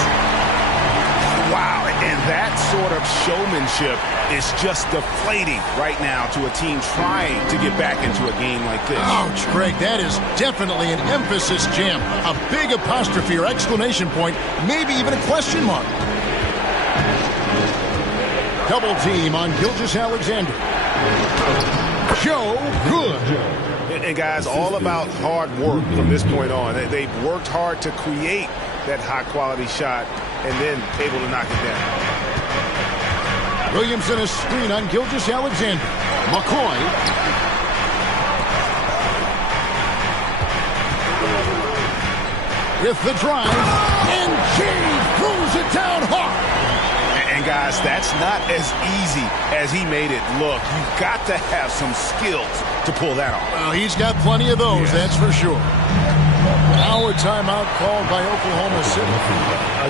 Wow, and that sort of showmanship is just deflating right now to a team trying to get back into a game like this. Ouch, Greg, that is definitely an emphasis jam. A big apostrophe or exclamation point, maybe even a question mark. Double team on Gilgeous-Alexander. Joe, good. And guys, all about hard work from this point on. They've worked hard to create that high-quality shot and then able to knock it down. Williamson a screen on Gilgeous-Alexander. McCoy. With the drive. And Shea throws it down hard. And guys, that's not as easy as he made it look. You've got to have some skills to pull that off. Well, he's got plenty of those, that's for sure. Now a timeout called by Oklahoma City.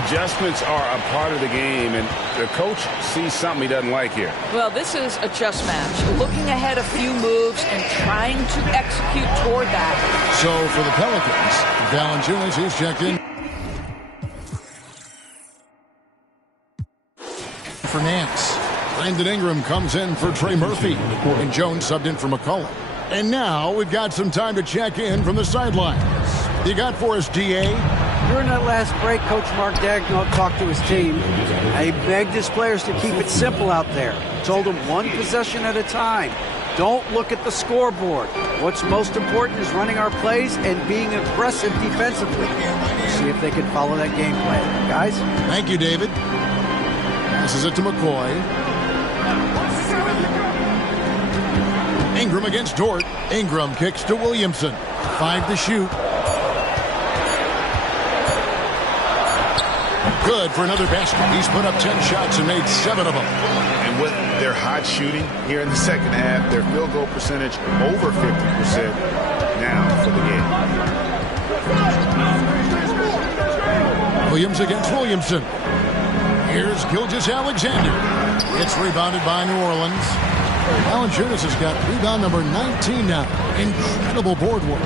Adjustments are a part of the game, and the coach sees something he doesn't like here. Well, this is a chess match. Looking ahead a few moves and trying to execute toward that. So for the Pelicans, Valanciunas is checked in. For Nance. Brandon Ingram comes in for Trey Murphy. And Jones subbed in for McCollum. And now we've got some time to check in from the sidelines. You got for us, DA? During that last break, Coach Mark Daigneault talked to his team. He begged his players to keep it simple out there. Told them one possession at a time. Don't look at the scoreboard. What's most important is running our plays and being aggressive defensively. See if they can follow that game plan. Guys? Thank you, David. Passes it to McCoy. Ingram against Dort. Ingram kicks to Williamson. 5 to shoot. Good for another basket. He's put up 10 shots and made 7 of them. And with their hot shooting here in the second half, their field goal percentage over 50% now for the game. Williams against Williamson. Here's Gilgeous-Alexander. It's rebounded by New Orleans. Valanciunas has got rebound number 19 now. Incredible board work.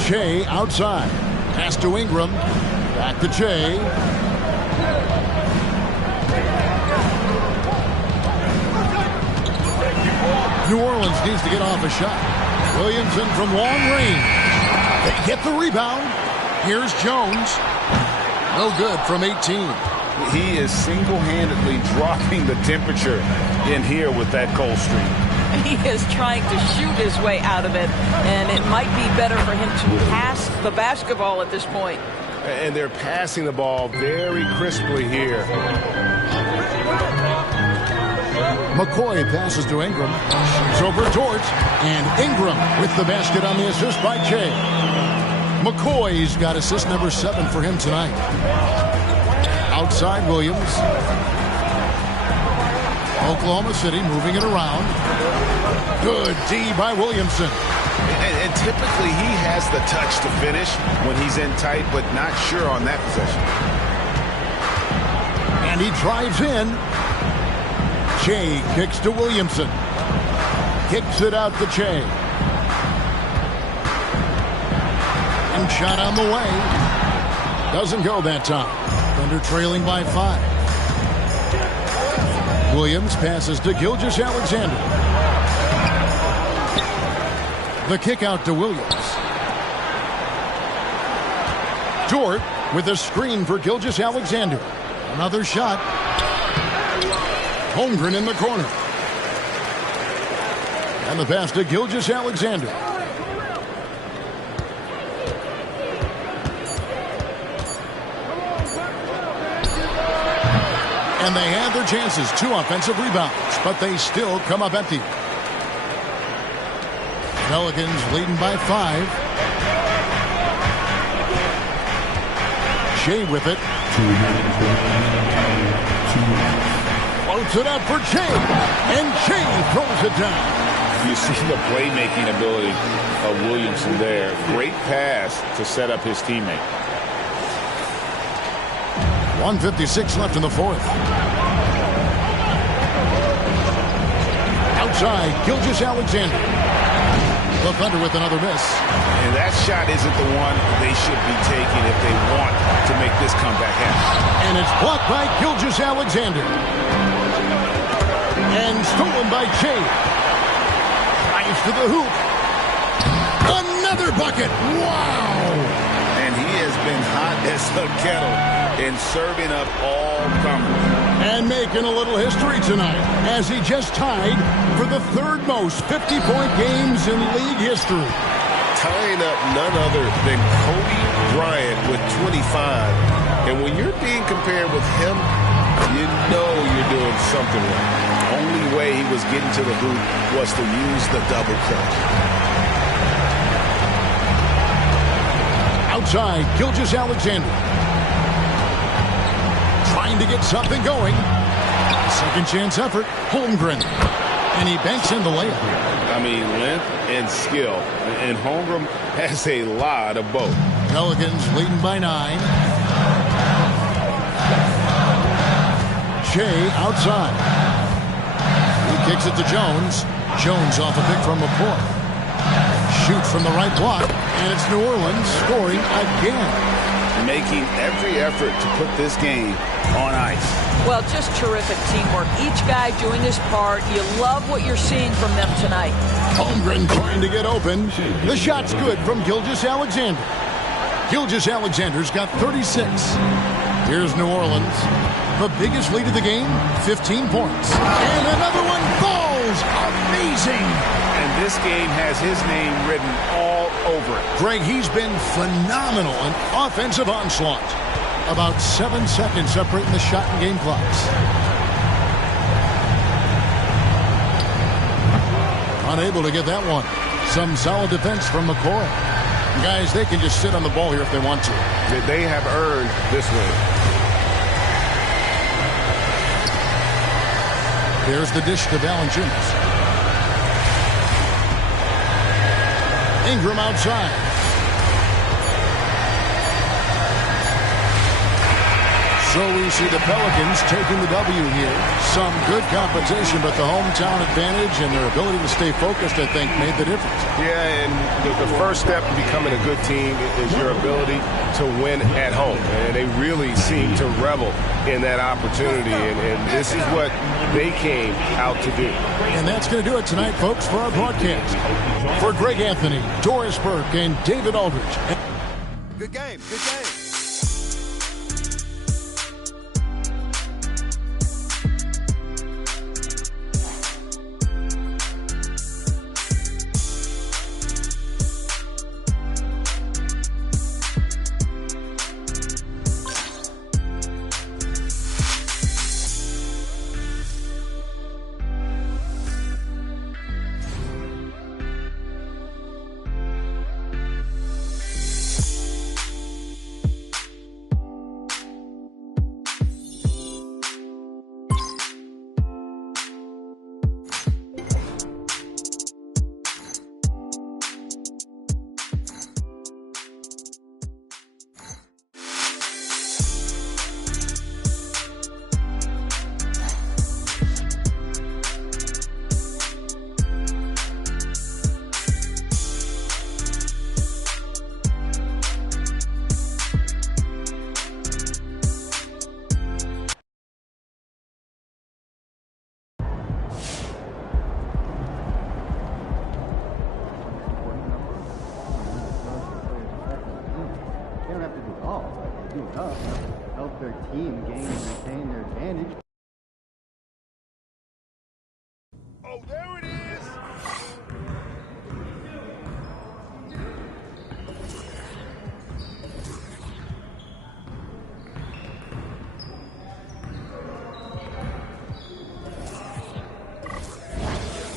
Shea outside. Pass to Ingram. Back to Shea. New Orleans needs to get off a shot. Williamson from long range. They get the rebound. Here's Jones. No good from 18. He is single-handedly dropping the temperature in here with that cold streak. He is trying to shoot his way out of it, and it might be better for him to pass the basketball at this point. And they're passing the ball very crisply here. McCoy passes to Ingram. Shoots over Dort. And Ingram with the basket on the assist by Shea. McCoy's got assist number 7 for him tonight. Outside Williams. Oklahoma City moving it around. Good D by Williamson. And typically he has the touch to finish when he's in tight, but not sure on that possession. And he drives in. Shea kicks to Williamson. Kicks it out to Shea. And shot on the way. Doesn't go that time. Thunder trailing by 5. Williams passes to Gilgeous-Alexander. The kick out to Williams. Dort with a screen for Gilgeous-Alexander. Another shot. Holmgren in the corner. And the pass to Gilgeous-Alexander. And they had their chances. 2 offensive rebounds, but they still come up empty. Pelicans leading by 5. Shea with it. Floats it up for Shea. And Shea throws it down. You see the playmaking ability of Williamson there. Great pass to set up his teammate. 1:56 left in the 4th. Outside, Gilgeous-Alexander. The Thunder with another miss. And that shot isn't the one they should be taking if they want to make this comeback happen. And it's blocked by Gilgeous-Alexander. And stolen by Shea. Drives to the hoop. Another bucket. Wow. And he has been hot as a kettle in serving up all comers. And making a little history tonight as he just tied for the 3rd most 50-point games in league history. Tying up none other than Kobe Bryant with 25. And when you're being compared with him, you know you're doing something right. Only way he was getting to the hoop was to use the double clutch. Outside, Gilgeous-Alexander. Trying to get something going. Second chance effort, Holmgren. And he banks in the layup. I mean, length and skill. And Holmgren has a lot of both. Pelicans leading by 9. Shea outside. He kicks it to Jones. Jones off a pick from McCoy. Shoots from the right block. And it's New Orleans scoring again. making every effort to put this game on ice. Well, just terrific teamwork. Each guy doing his part. You love what you're seeing from them tonight. Holmgren trying to get open. The shot's good from Gilgeous-Alexander. Gilgeous-Alexander's got 36. Here's New Orleans. The biggest lead of the game, 15 points. And another one falls. Amazing. And this game has his name written all over it. Greg, he's been phenomenal in offensive onslaught. About 7 seconds separating the shot and game clocks. Unable to get that one. Some solid defense from McCoy. Guys, they can just sit on the ball here if they want to. They have earned this win. There's the dish to Valanciunas. Ingram outside. So we see the Pelicans taking the W here. Some good competition, but the hometown advantage and their ability to stay focused, I think, made the difference. Yeah, and the first step to becoming a good team is your ability to win at home. And they really seem to revel in that opportunity, and this is what they came out to do. And that's going to do it tonight, folks, for our broadcast. For Greg Anthony, Doris Burke, and David Aldridge. Good game. Good game. Help their team gain and retain their advantage. Oh, there it is!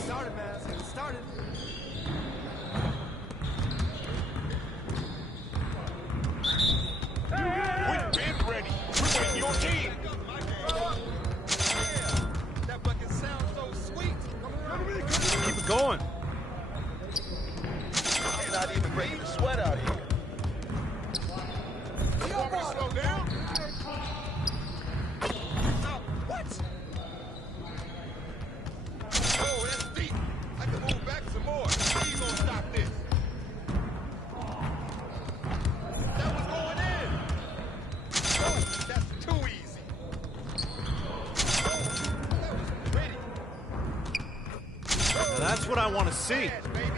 Started, man. Started. We've been ready. We're waiting your team. That bucket sounds so sweet. Keep it going. You're not even ready to sweat out here. You want me to slow down? What? Oh, that's deep. I can move back some more. How you gonna stop this? That was going in. Oh, that's too easy. Oh, that was pretty. Now that's what I want to see. Yeah, baby.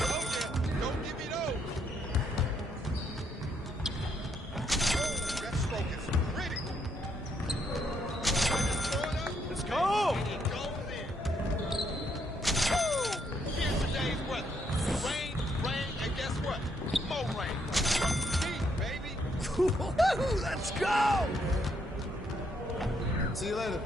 Oh, yeah. Don't give me those. Oh, that stroke is pretty. Let's go. And he goes in. Woo! Here's today's weather. Rain, and guess what? More rain. Heat, baby. Let's go. See you later.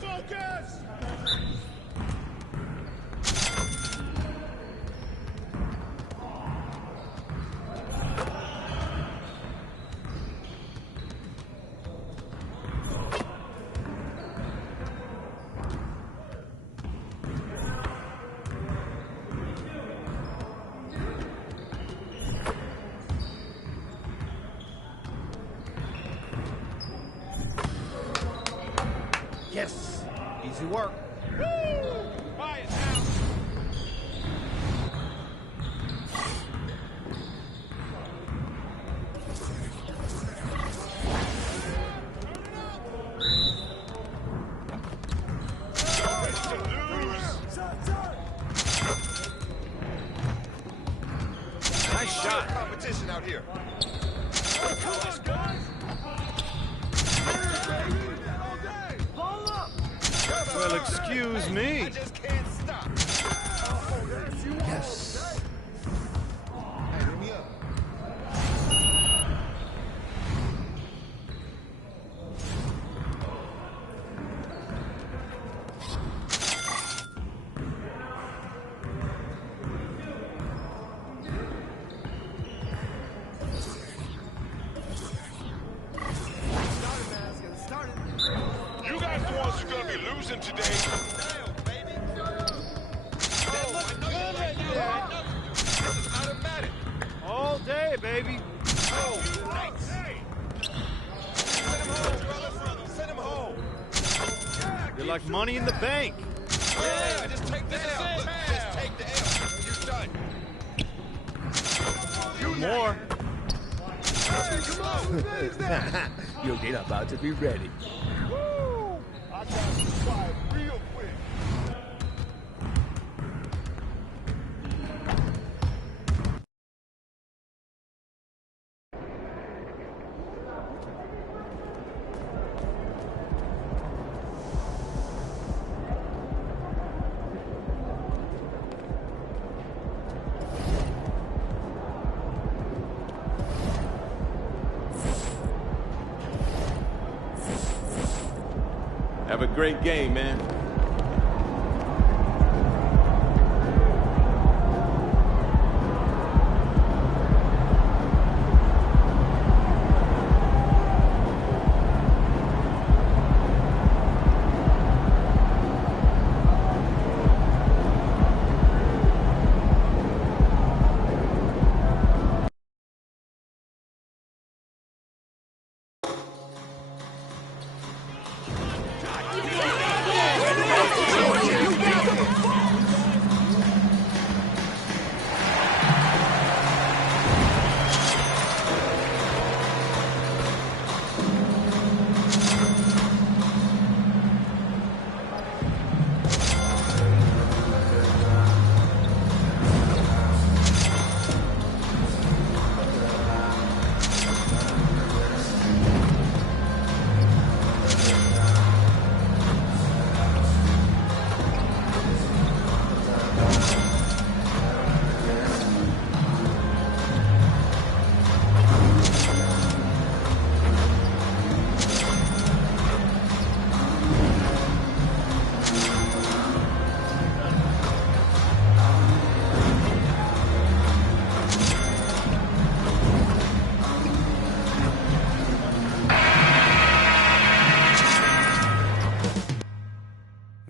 Focus! Yes. Easy work. Woo! Quiet now. Nice shot. Competition out here. Well, excuse me. I just can't stop. Yes. Hey, hit me up. You guys the ones who are gonna be losing today. Damn, baby. That looks good right now. This is automatic. All day, baby. Oh, nice. Send him home, brother. Send him home. You're like money in the bank. Yeah, just take the L. Look, just take the L. You're done. More. You'll get about to be ready. Woo! I got you quiet real quick. Have a great game, man.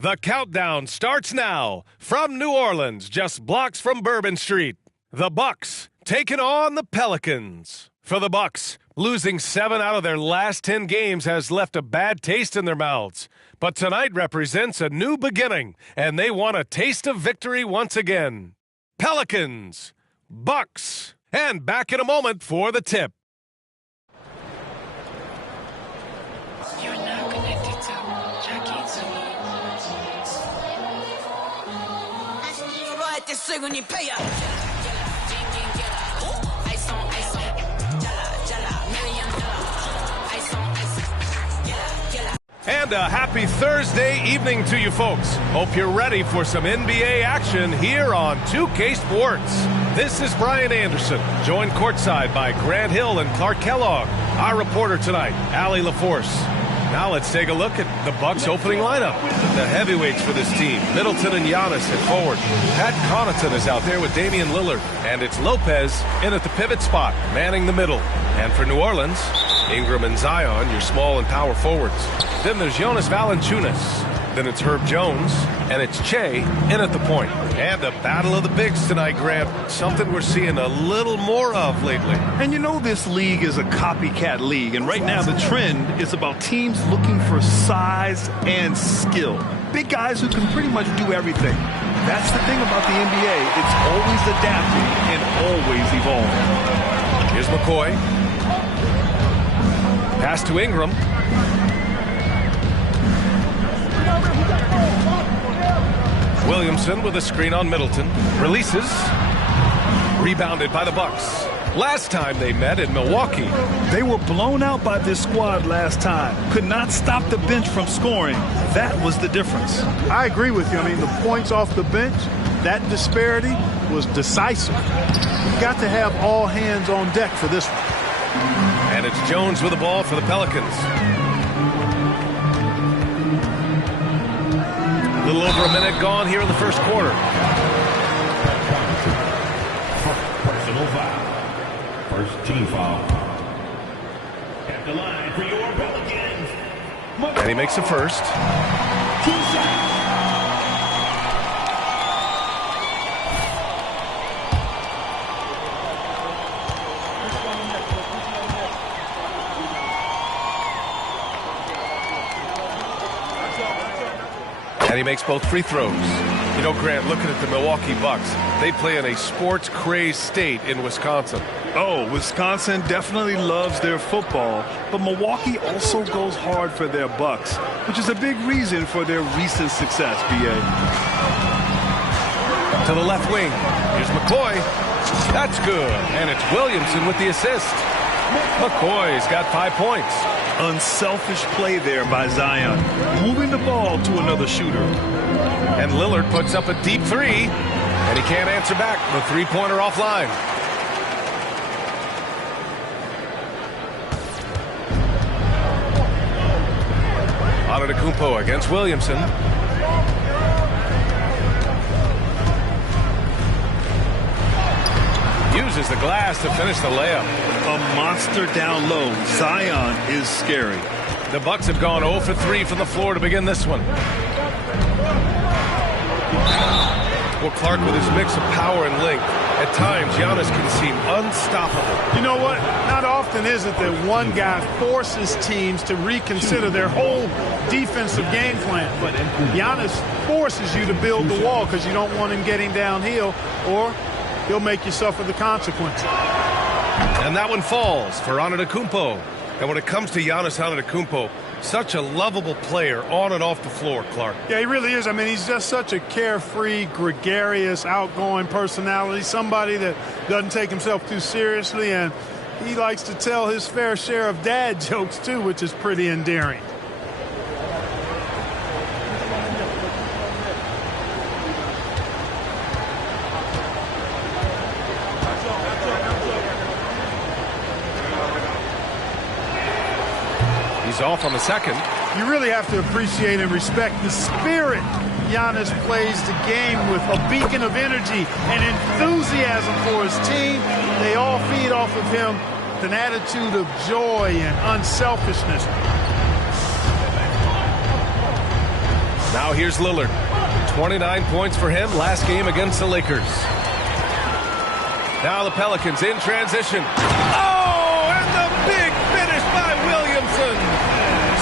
The countdown starts now from New Orleans, just blocks from Bourbon Street. The Bucks taking on the Pelicans. For the Bucks, losing 7 out of their last 10 games has left a bad taste in their mouths. But tonight represents a new beginning, and they want a taste of victory once again. Pelicans, Bucks, and back in a moment for the tip. You're now connected to Jackie And a happy Thursday evening to you folks. Hope you're ready for some NBA action here on 2K Sports. This is Brian Anderson, joined courtside by Grant Hill and Clark Kellogg. Our reporter tonight, Allie LaForce. Now let's take a look at the Bucks' opening lineup. The heavyweights for this team, Middleton and Giannis at forward. Pat Connaughton is out there with Damian Lillard. And it's Lopez in at the pivot spot, manning the middle. And for New Orleans, Ingram and Zion, your small and power forwards. Then there's Jonas Valanciunas. Then it's Herb Jones, and it's Che in at the point. And a battle of the bigs tonight, Grant. Something we're seeing a little more of lately. And you know this league is a copycat league, and right now the trend is about teams looking for size and skill. Big guys who can pretty much do everything. That's the thing about the NBA. It's always adapting and always evolving. Here's McCoy. Pass to Ingram. Williamson with a screen on Middleton. Releases. Rebounded by the Bucks. Last time they met in Milwaukee. They were blown out by this squad last time. Could not stop the bench from scoring. That was the difference. I agree with you. I mean, the points off the bench, that disparity was decisive. You've got to have all hands on deck for this one. And it's Jones with the ball for the Pelicans. A little over a minute gone here in the first quarter. Personal foul. First team foul. At the line for your Pelicans. And he makes the first. 2 seconds. And he makes both free throws. You know, Grant, looking at the Milwaukee Bucks, they play in a sports-crazed state in Wisconsin. Oh, Wisconsin definitely loves their football, but Milwaukee also goes hard for their Bucks, which is a big reason for their recent success, B.A. To the left wing. Here's McCoy. That's good. And it's Williamson with the assist. McCoy's got 5 points. Unselfish play there by Zion, moving the ball to another shooter. And Lillard puts up a deep three, and he can't answer back. The three-pointer offline. Antetokounmpo against Williamson. Uses the glass to finish the layup. A monster down low. Zion is scary. The Bucks have gone 0 for 3 from the floor to begin this one. Well, Clark, with his mix of power and length, at times Giannis can seem unstoppable. You know what? Not often is it that one guy forces teams to reconsider their whole defensive game plan. But Giannis forces you to build the wall because you don't want him getting downhill, or he'll make you suffer the consequences. And that one falls for Antetokounmpo. And when it comes to Giannis Antetokounmpo, such a lovable player on and off the floor, Clark. Yeah, he really is. I mean, he's just such a carefree, gregarious, outgoing personality, somebody that doesn't take himself too seriously, and he likes to tell his fair share of dad jokes, too, which is pretty endearing. He's off on the second. You really have to appreciate and respect the spirit Giannis plays the game with, a beacon of energy and enthusiasm for his team. They all feed off of him with an attitude of joy and unselfishness. Now here's Lillard. 29 points for him last game against the Lakers. Now the Pelicans in transition. Oh, and the big finish by Williamson.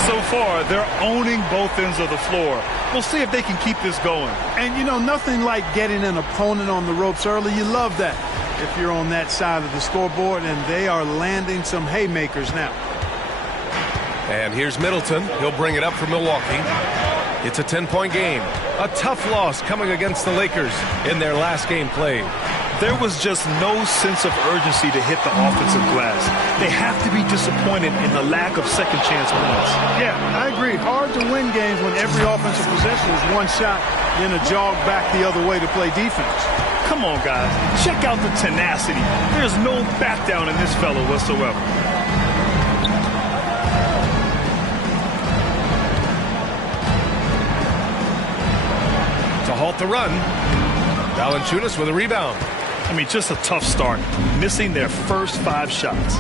So far, they're owning both ends of the floor. We'll see if they can keep this going. And, you know, nothing like getting an opponent on the ropes early. You love that if you're on that side of the scoreboard, and they are landing some haymakers now. And here's Middleton. He'll bring it up for Milwaukee. It's a 10-point game. A tough loss coming against the Lakers in their last game played. There was just no sense of urgency to hit the offensive glass. They have to be disappointed in the lack of second chance points. Yeah, I agree. Hard to win games when every offensive possession is one shot, then a jog back the other way to play defense. Come on, guys. Check out the tenacity. There's no back down in this fellow whatsoever. To halt the run, Valanciunas with a rebound. I mean, just a tough start, missing their first 5 shots.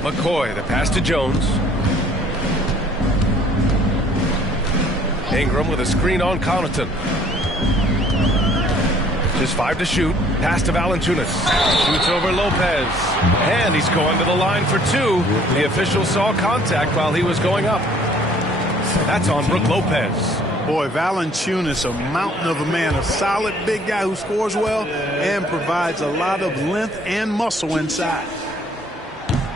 McCoy, the pass to Jones. Ingram with a screen on Connaughton. Just 5 to shoot. Pass to Valanciunas. Shoots over Lopez. And he's going to the line for 2. The official saw contact while he was going up. That's on Brook Lopez. Boy, Valanciunas, a mountain of a man, a solid big guy who scores well and provides a lot of length and muscle inside.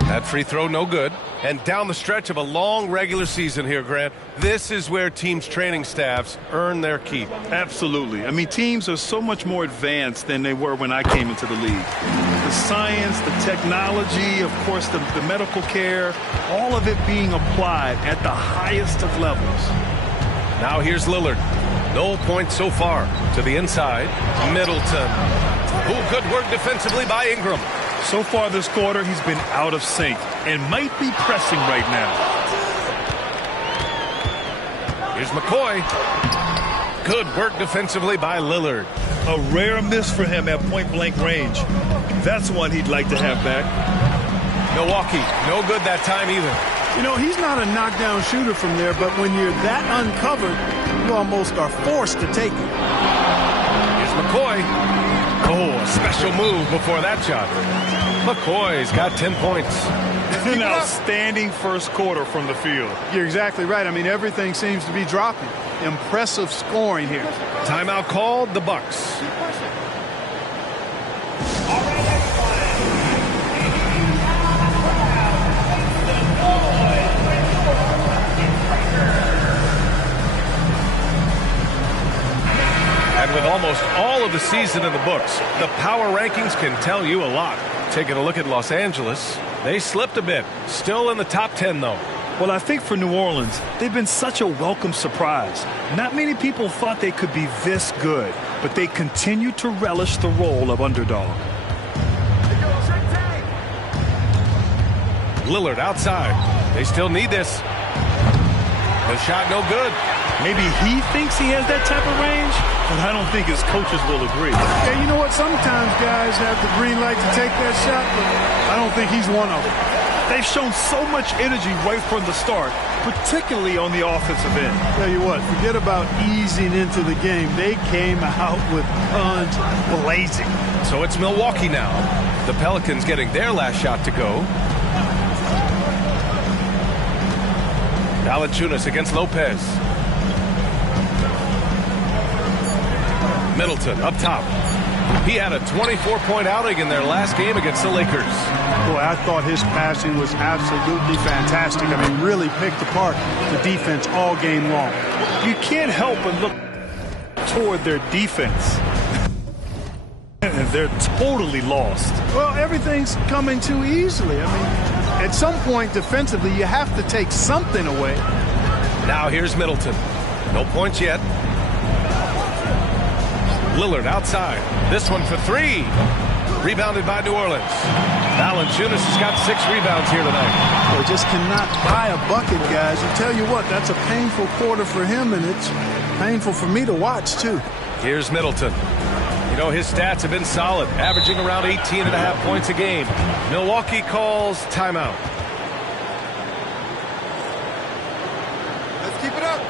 That free throw no good. And down the stretch of a long regular season here, Grant, this is where teams' training staffs earn their keep. Absolutely. I mean, teams are so much more advanced than they were when I came into the league. The science, the technology, of course, the medical care, all of it being applied at the highest of levels. Now here's Lillard. No points so far. To the inside, Middleton. Oh, good work defensively by Ingram. So far this quarter, he's been out of sync and might be pressing right now. Here's McCoy. Good work defensively by Lillard. A rare miss for him at point-blank range. That's one he'd like to have back. Milwaukee, no good that time either. You know, he's not a knockdown shooter from there, but when you're that uncovered, you almost are forced to take it. Here's McCoy. Oh, a special move before that shot. McCoy's got 10 points. An outstanding first quarter from the field. You're exactly right. I mean, everything seems to be dropping. Impressive scoring here. Timeout called, the Bucks. And with almost all of the season in the books, the power rankings can tell you a lot. Taking a look at Los Angeles, they slipped a bit. Still in the top 10, though. Well, I think for New Orleans, they've been such a welcome surprise. Not many people thought they could be this good, but they continue to relish the role of underdog. Lillard outside. They still need this. The shot no good. Maybe he thinks he has that type of range, but I don't think his coaches will agree. Yeah, you know what? Sometimes guys have the green light to take that shot, but I don't think he's one of them. They've shown so much energy right from the start, particularly on the offensive end. Tell you what, forget about easing into the game. They came out with guns blazing. So it's Milwaukee now. The Pelicans getting their last shot to go. Valanciunas against Lopez. Middleton up top. He had a 24-point outing in their last game against the Lakers. Boy, I thought his passing was absolutely fantastic. I mean, really picked apart the defense all game long. You can't help but look toward their defense. And they're totally lost. Well, everything's coming too easily. I mean, at some point defensively, you have to take something away. Now here's Middleton. No points yet. Lillard outside. This one for 3. Rebounded by New Orleans. Valanciunas has got 6 rebounds here tonight. Well, just cannot buy a bucket, guys. I tell you what, that's a painful quarter for him, and it's painful for me to watch, too. Here's Middleton. You know, his stats have been solid, averaging around 18.5 points a game. Milwaukee calls timeout. Let's keep it up.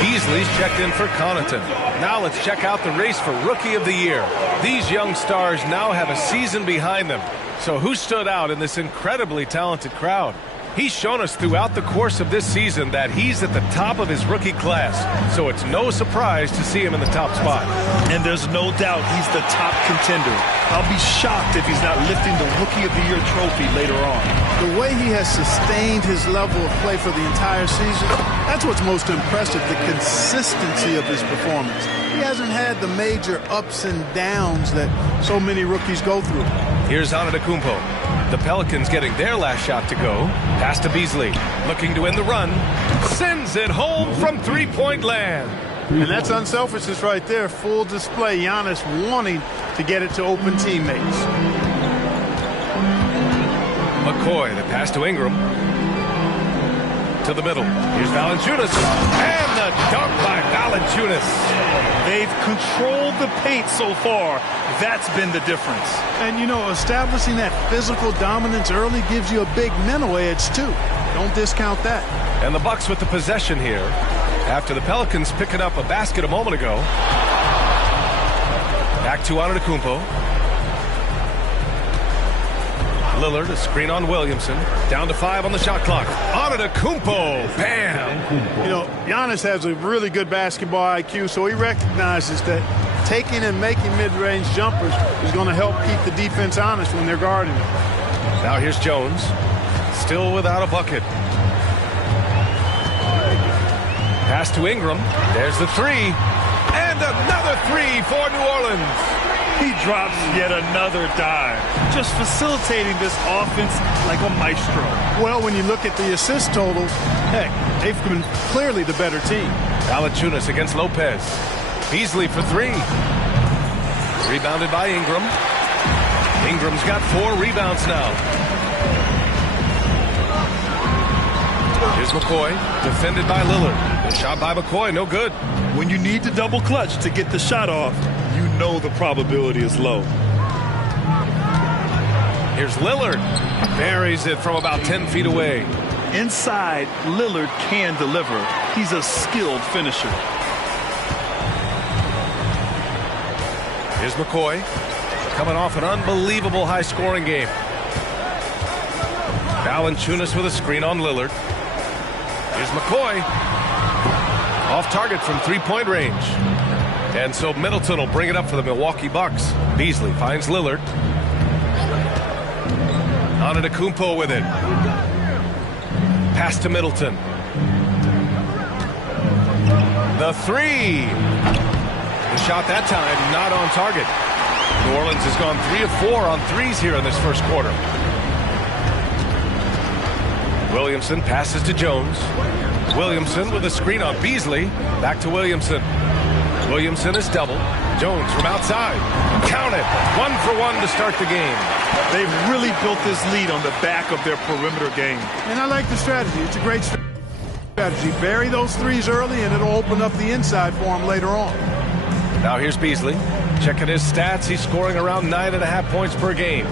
Beasley's checked in for Connaughton. Now let's check out the race for Rookie of the Year. These young stars now have a season behind them. So who stood out in this incredibly talented crowd? He's shown us throughout the course of this season that he's at the top of his rookie class, so it's no surprise to see him in the top spot. And there's no doubt he's the top contender. I'll be shocked if he's not lifting the Rookie of the Year trophy later on. The way he has sustained his level of play for the entire season, that's what's most impressive, the consistency of his performance. He hasn't had the major ups and downs that so many rookies go through. Here's Antetokounmpo. The Pelicans getting their last shot to go. Pass to Beasley. Looking to win the run. Sends it home from three-point land. And that's unselfishness right there. Full display. Giannis wanting to get it to open teammates. McCoy, the pass to Ingram. To the middle. Here's Valanciunas. And the dunk by Valanciunas. They've controlled the paint so far. That's been the difference. And, you know, establishing that physical dominance early gives you a big mental edge, too. Don't discount that. And the Bucks with the possession here after the Pelicans picking up a basket a moment ago. Back to Antetokounmpo. Lillard, a screen on Williamson. Down to 5 on the shot clock. Antetokounmpo, bam! You know, Giannis has a really good basketball IQ, so he recognizes that taking and making mid-range jumpers is going to help keep the defense honest when they're guarding him. Now here's Jones, still without a bucket. Pass to Ingram. There's the three. And another three for New Orleans. He drops yet another dime, just facilitating this offense like a maestro. Well, when you look at the assist totals, heck, they've been clearly the better team. Valanciunas against Lopez. Beasley for three. Rebounded by Ingram. Ingram's got 4 rebounds now. Here's McCoy, defended by Lillard. The shot by McCoy, no good. When you need to double clutch to get the shot off, you know the probability is low. Here's Lillard. Buries it from about 10 feet away. Inside, Lillard can deliver. He's a skilled finisher. Here's McCoy, coming off an unbelievable high-scoring game. Valanciunas with a screen on Lillard. Here's McCoy. Off target from three-point range. And so Middleton will bring it up for the Milwaukee Bucks. Beasley finds Lillard. Antetokounmpo with it. Pass to Middleton. The three. The shot that time not on target. New Orleans has gone 3 of 4 on threes here in this first quarter. Williamson passes to Jones. Williamson with a screen on Beasley. Back to Williamson. Williamson is double. Jones from outside. Count it. 1 for 1 to start the game. They've really built this lead on the back of their perimeter game. And I like the strategy. It's a great strategy. Bury those threes early, and it'll open up the inside for him later on. Now here's Beasley. Checking his stats. He's scoring around 9.5 points per game.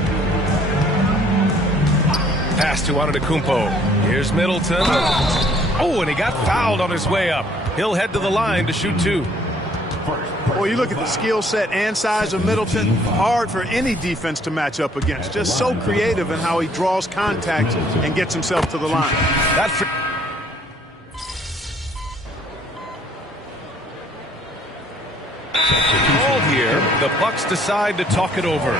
Pass to Antetokounmpo. Here's Middleton. Oh, and he got fouled on his way up. He'll head to the line to shoot 2. Well, you look at the skill set and size of Middleton, hard for any defense to match up against. Just so creative in how he draws contact and gets himself to the line. That's called here. The Bucks decide to talk it over.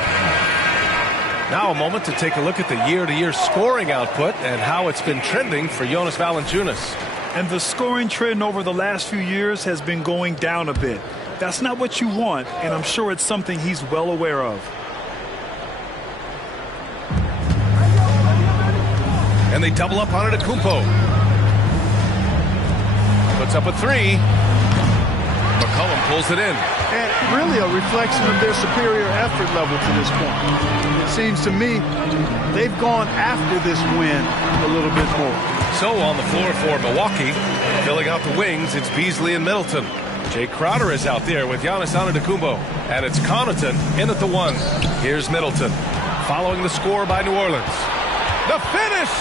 Now a moment to take a look at the year-to-year scoring output and how it's been trending for Jonas Valanciunas. And the scoring trend over the last few years has been going down a bit. That's not what you want, and I'm sure it's something he's well aware of. And they double up on Antetokounmpo. Puts up a 3. McCollum pulls it in. And really a reflection of their superior effort level to this point. It seems to me they've gone after this win a little bit more. So on the floor for Milwaukee, filling out the wings, it's Beasley and Middleton. Jay Crowder is out there with Giannis Antetokounmpo. And it's Connaughton in at the 1. Here's Middleton, following the score by New Orleans. The finish!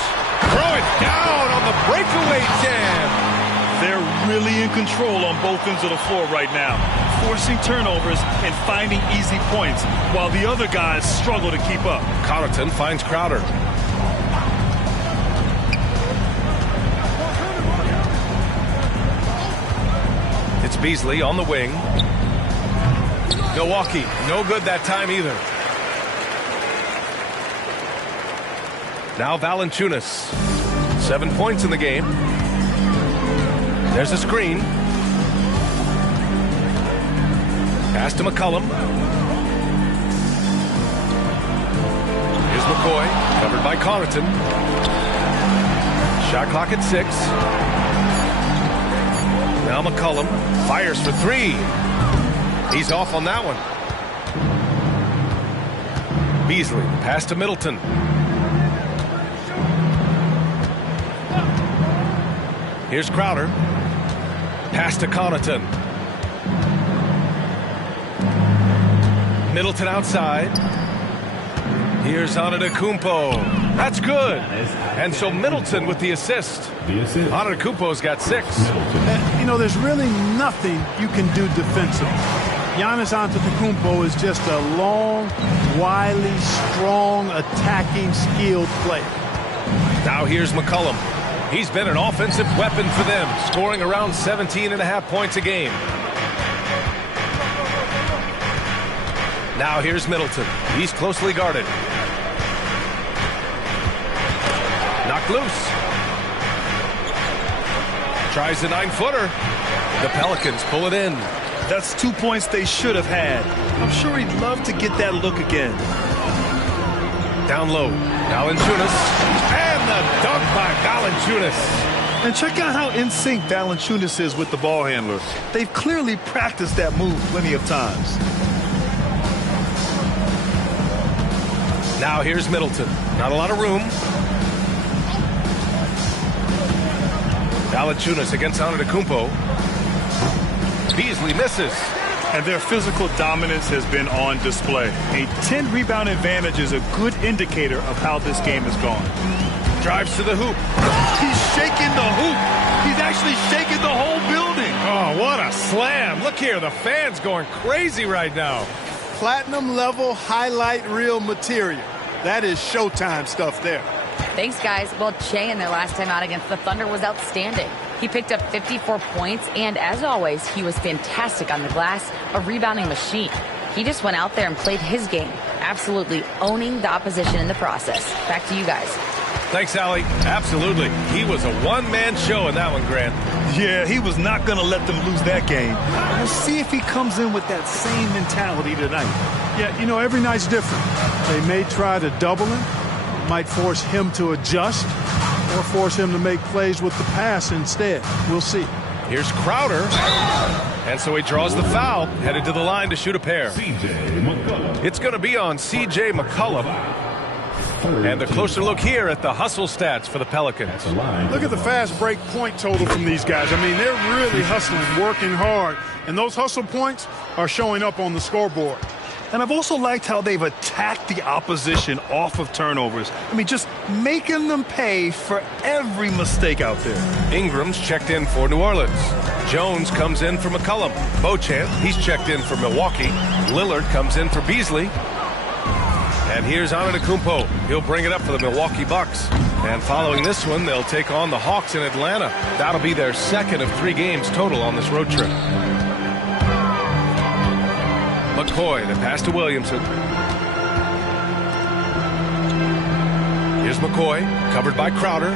Throw it down on the breakaway jam. They're really in control on both ends of the floor right now, forcing turnovers and finding easy points, while the other guys struggle to keep up. Connaughton finds Crowder. Beasley on the wing. Milwaukee, no good that time either. Now Valanciunas. 7 points in the game. There's a screen. Pass to McCollum. Here's McCoy, covered by Connaughton. Shot clock at 6. Now McCollum fires for 3. He's off on that one. Beasley, pass to Middleton. Here's Crowder. Pass to Connaughton. Middleton outside. Here's Antetokounmpo. That's good. And so Middleton with the assist. Antetokounmpo's got 6. You know, there's really nothing you can do defensively. Giannis Antetokounmpo is just a long, wily, strong, attacking, skilled player. Now here's McCollum. He's been an offensive weapon for them, scoring around 17.5 points a game. Now here's Middleton. He's closely guarded. Knocked loose. Tries a 9-footer. The Pelicans pull it in. That's 2 points they should have had. I'm sure he'd love to get that look again. Down low. Valanciunas. And the dunk by Valanciunas. And check out how in sync Valanciunas is with the ball handler. They've clearly practiced that move plenty of times. Now here's Middleton. Not a lot of room. Valanciunas against Antetokounmpo. Beasley misses. And their physical dominance has been on display. A 10-rebound advantage is a good indicator of how this game has gone. Drives to the hoop. He's shaking the hoop. He's actually shaking the whole building. Oh, what a slam. Look here, the fans going crazy right now. Platinum level highlight reel material. That is Showtime stuff there. Thanks, guys. Well, Che in their last time out against the Thunder was outstanding. He picked up 54 points, and as always, he was fantastic on the glass, a rebounding machine. He just went out there and played his game, absolutely owning the opposition in the process. Back to you guys. Thanks, Allie. Absolutely. He was a one-man show in that one, Grant. Yeah, he was not going to let them lose that game. We'll see if he comes in with that same mentality tonight. Yeah, you know, every night's different. They may try to double him, might force him to adjust, or force him to make plays with the pass instead. We'll see. Here's Crowder. And so he draws the foul, headed to the line to shoot a pair. It's going to be on C.J. McCollum. And a closer look here at the hustle stats for the Pelicans. Look at the fast break point total from these guys. I mean, they're really hustling, working hard. And those hustle points are showing up on the scoreboard. And I've also liked how they've attacked the opposition off of turnovers. I mean, just making them pay for every mistake out there. Ingram's checked in for New Orleans. Jones comes in for McCollum. Beauchamp, he's checked in for Milwaukee. Lillard comes in for Beasley. And here's Antetokounmpo. He'll bring it up for the Milwaukee Bucks. And following this one, they'll take on the Hawks in Atlanta. That'll be their second of 3 games total on this road trip. McCoy, the pass to Williamson. Here's McCoy, covered by Crowder.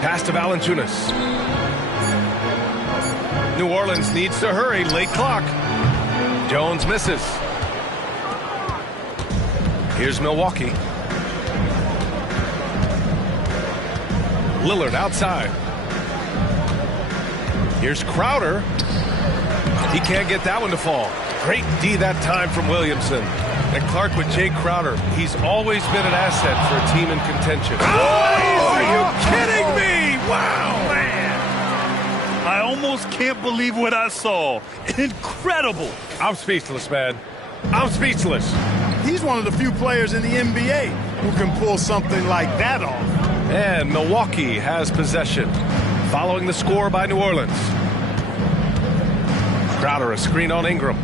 Pass to Valanciunas. New Orleans needs to hurry, late clock. Jones misses. Here's Milwaukee. Lillard outside. Here's Crowder. He can't get that one to fall. Great D that time from Williamson. And Clark with Jay Crowder. He's always been an asset for a team in contention. Oh, are you kidding me? Wow, man. I almost can't believe what I saw. Incredible. I'm speechless, man. I'm speechless. He's one of the few players in the NBA who can pull something like that off. And Milwaukee has possession, following the score by New Orleans. Crowder, a screen on Ingram.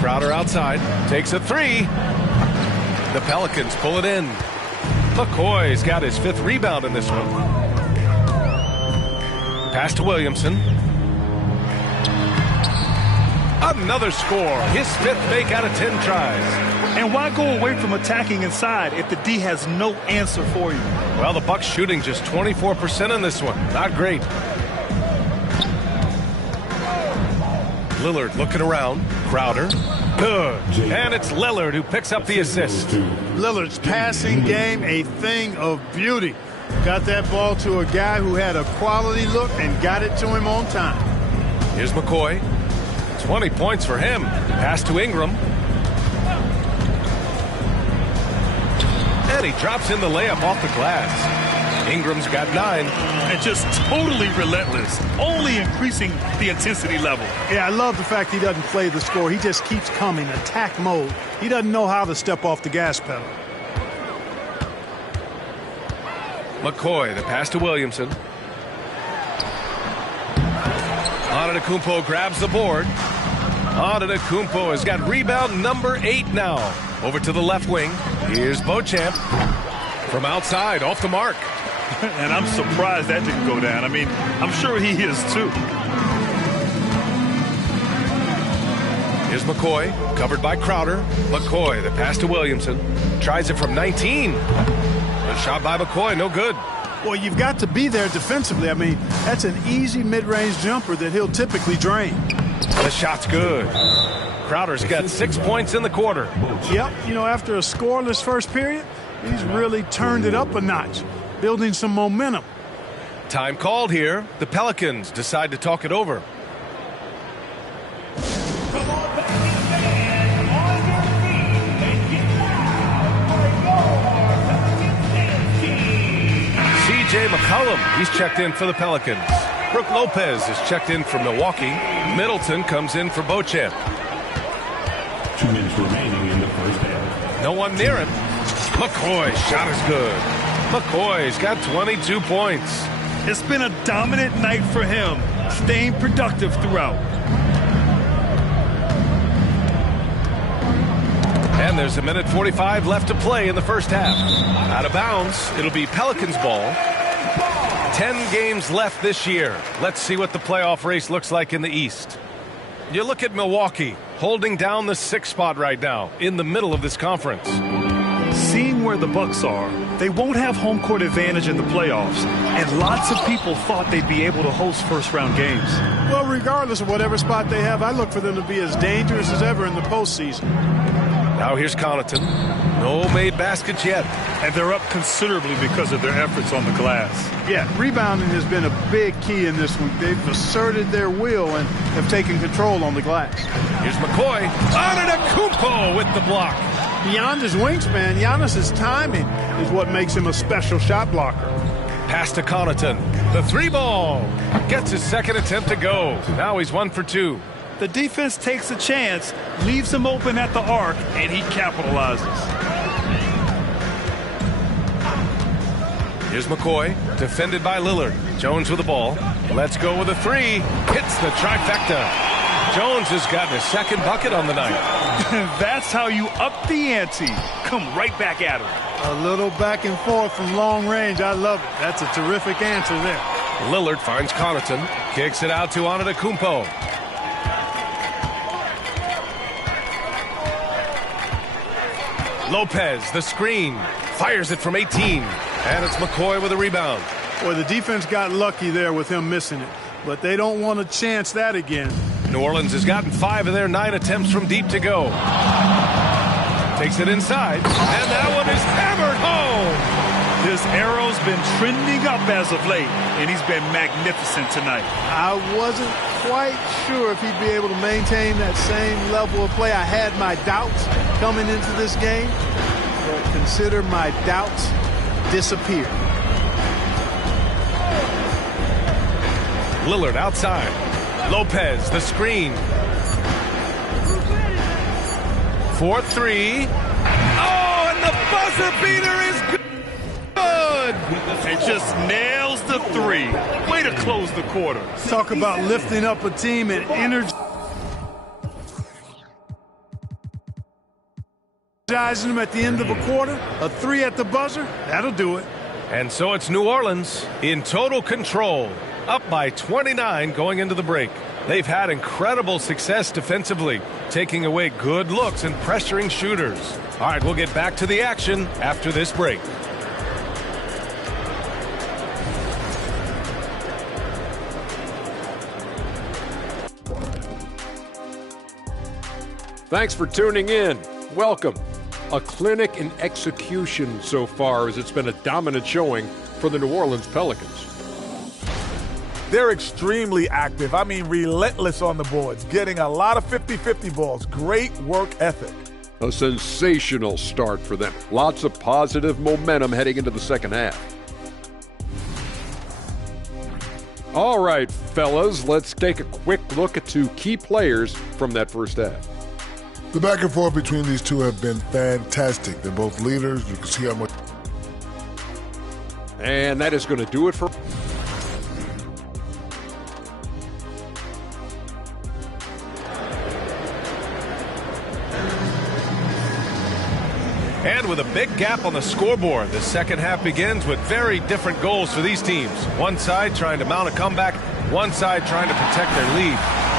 Crowder outside, takes a 3. The Pelicans pull it in. McCoy's got his 5th rebound in this one. Pass to Williamson. Another score. His 5th make out of 10 tries. And why go away from attacking inside if the D has no answer for you? Well, the Bucks shooting just 24% in this one. Not great. Lillard looking around. Crowder. Good. And it's Lillard who picks up the assist. Lillard's passing game, a thing of beauty. Got that ball to a guy who had a quality look and got it to him on time. Here's McCoy. 20 points for him. Pass to Ingram. And he drops in the layup off the glass. Ingram's got 9. And just totally relentless, only increasing the intensity level. Yeah, I love the fact he doesn't play the score. He just keeps coming, attack mode. He doesn't know how to step off the gas pedal. McCoy, the pass to Williamson. Antetokounmpo grabs the board. Antetokounmpo has got rebound number 8 now. Over to the left wing. Here's Beauchamp. From outside, off the mark. And I'm surprised that didn't go down. I mean, I'm sure he is too. Here's McCoy, covered by Crowder. McCoy, the pass to Williamson. Tries it from 19. A shot by McCoy, no good. Well, you've got to be there defensively. I mean, that's an easy mid-range jumper that he'll typically drain. The shot's good. Crowder's got 6 points in the quarter. Yep, you know, after a scoreless first period, he's really turned it up a notch, building some momentum. Time called here. The Pelicans decide to talk it over. C.J. McCollum, he's checked in for the Pelicans. Brook Lopez is checked in for Milwaukee. Middleton comes in for Beauchamp. 2 minutes remaining in the first half. No one near him. McCoy's shot is good. McCoy's got 22 points. It's been a dominant night for him, staying productive throughout. And there's 1:45 left to play in the first half. Out of bounds, it'll be Pelicans ball. 10 games left this year. Let's see what the playoff race looks like in the East. You look at Milwaukee, holding down the 6th spot right now, in the middle of this conference. Seeing where the Bucks are, they won't have home court advantage in the playoffs, and lots of people thought they'd be able to host first-round games. Well, regardless of whatever spot they have, I look for them to be as dangerous as ever in the postseason. Now here's Connaughton. No made baskets yet. And they're up considerably because of their efforts on the glass. Yeah, rebounding has been a big key in this one. They've asserted their will and have taken control on the glass. Here's McCoy. Antetokounmpo with the block. Beyond his wingspan, Giannis's timing is what makes him a special shot blocker. Pass to Connaughton. The 3-ball. Gets his second attempt to go. Now he's 1 for 2. The defense takes a chance, leaves him open at the arc, and he capitalizes. Here's McCoy, defended by Lillard. Jones with the ball. Let's go with a 3. Hits the trifecta. Jones has gotten his second bucket on the night. That's how you up the ante. Come right back at him. A little back and forth from long range. I love it. That's a terrific answer there. Lillard finds Connaughton. Kicks it out to Antetokounmpo. Lopez, the screen, fires it from 18, and it's McCoy with a rebound. Boy, the defense got lucky there with him missing it, but they don't want to chance that again. New Orleans has gotten 5 of their 9 attempts from deep to go. Takes it inside, and that one is hammered home. This arrow's been trending up as of late, and he's been magnificent tonight. I wasn't quite sure if he'd be able to maintain that same level of play. I had my doubts coming into this game, but consider my doubts disappear. Lillard outside. Lopez, the screen. 4-3. Oh, and the buzzer beater is good. It just nails the 3. Way to close the quarter. Talk about lifting up a team and energizing them at the end of a quarter. A 3 at the buzzer, that'll do it. And so it's New Orleans in total control. up by 29 going into the break. They've had incredible success defensively, taking away good looks and pressuring shooters. All right, we'll get back to the action after this break. Thanks for tuning in. Welcome. A clinic in execution so far, as it's been a dominant showing for the New Orleans Pelicans. They're extremely active. I mean, relentless on the boards, getting a lot of 50-50 balls. Great work ethic. A sensational start for them. Lots of positive momentum heading into the second half. All right, fellas, let's take a quick look at 2 key players from that first half. The back and forth between these two have been fantastic. They're both leaders. You can see how much. And that is going to do it for... And with a big gap on the scoreboard, the second half begins with very different goals for these teams. One side trying to mount a comeback, one side trying to protect their lead.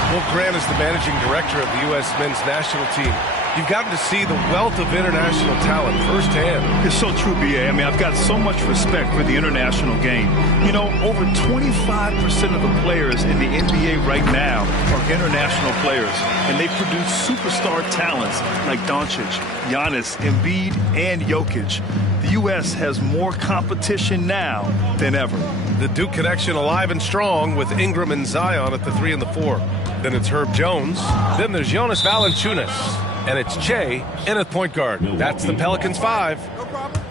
Will Grant is the managing director of the U.S. men's national team. You've gotten to see the wealth of international talent firsthand. It's so true, B.A. I mean, I've got so much respect for the international game. You know, over 25% of the players in the NBA right now are international players, and they produce superstar talents like Doncic, Giannis, Embiid, and Jokic. The U.S. has more competition now than ever. The Duke connection alive and strong with Ingram and Zion at the 3 and the 4. Then it's Herb Jones. Then there's Jonas Valanciunas. And it's Che in at point guard. That's the Pelicans 5. No problem.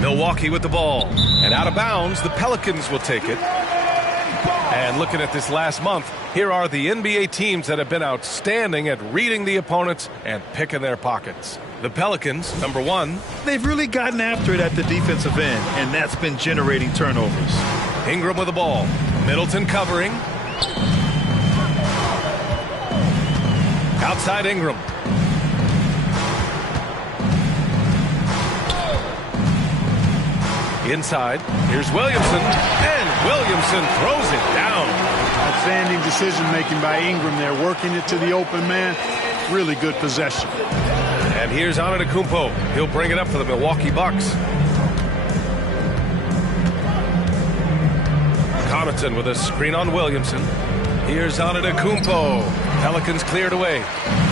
Milwaukee with the ball. And out of bounds, the Pelicans will take it. And looking at this last month, here are the NBA teams that have been outstanding at reading the opponents and picking their pockets. The Pelicans, number 1. They've really gotten after it at the defensive end, and that's been generating turnovers. Ingram with the ball. Middleton covering. Outside Ingram. Inside. Here's Williamson. And Williamson throws it down. Outstanding decision-making by Ingram there, working it to the open man. Really good possession. And here's Antetokounmpo. He'll bring it up for the Milwaukee Bucks. Connaughton with a screen on Williamson. Here's Antetokounmpo. Pelicans cleared away.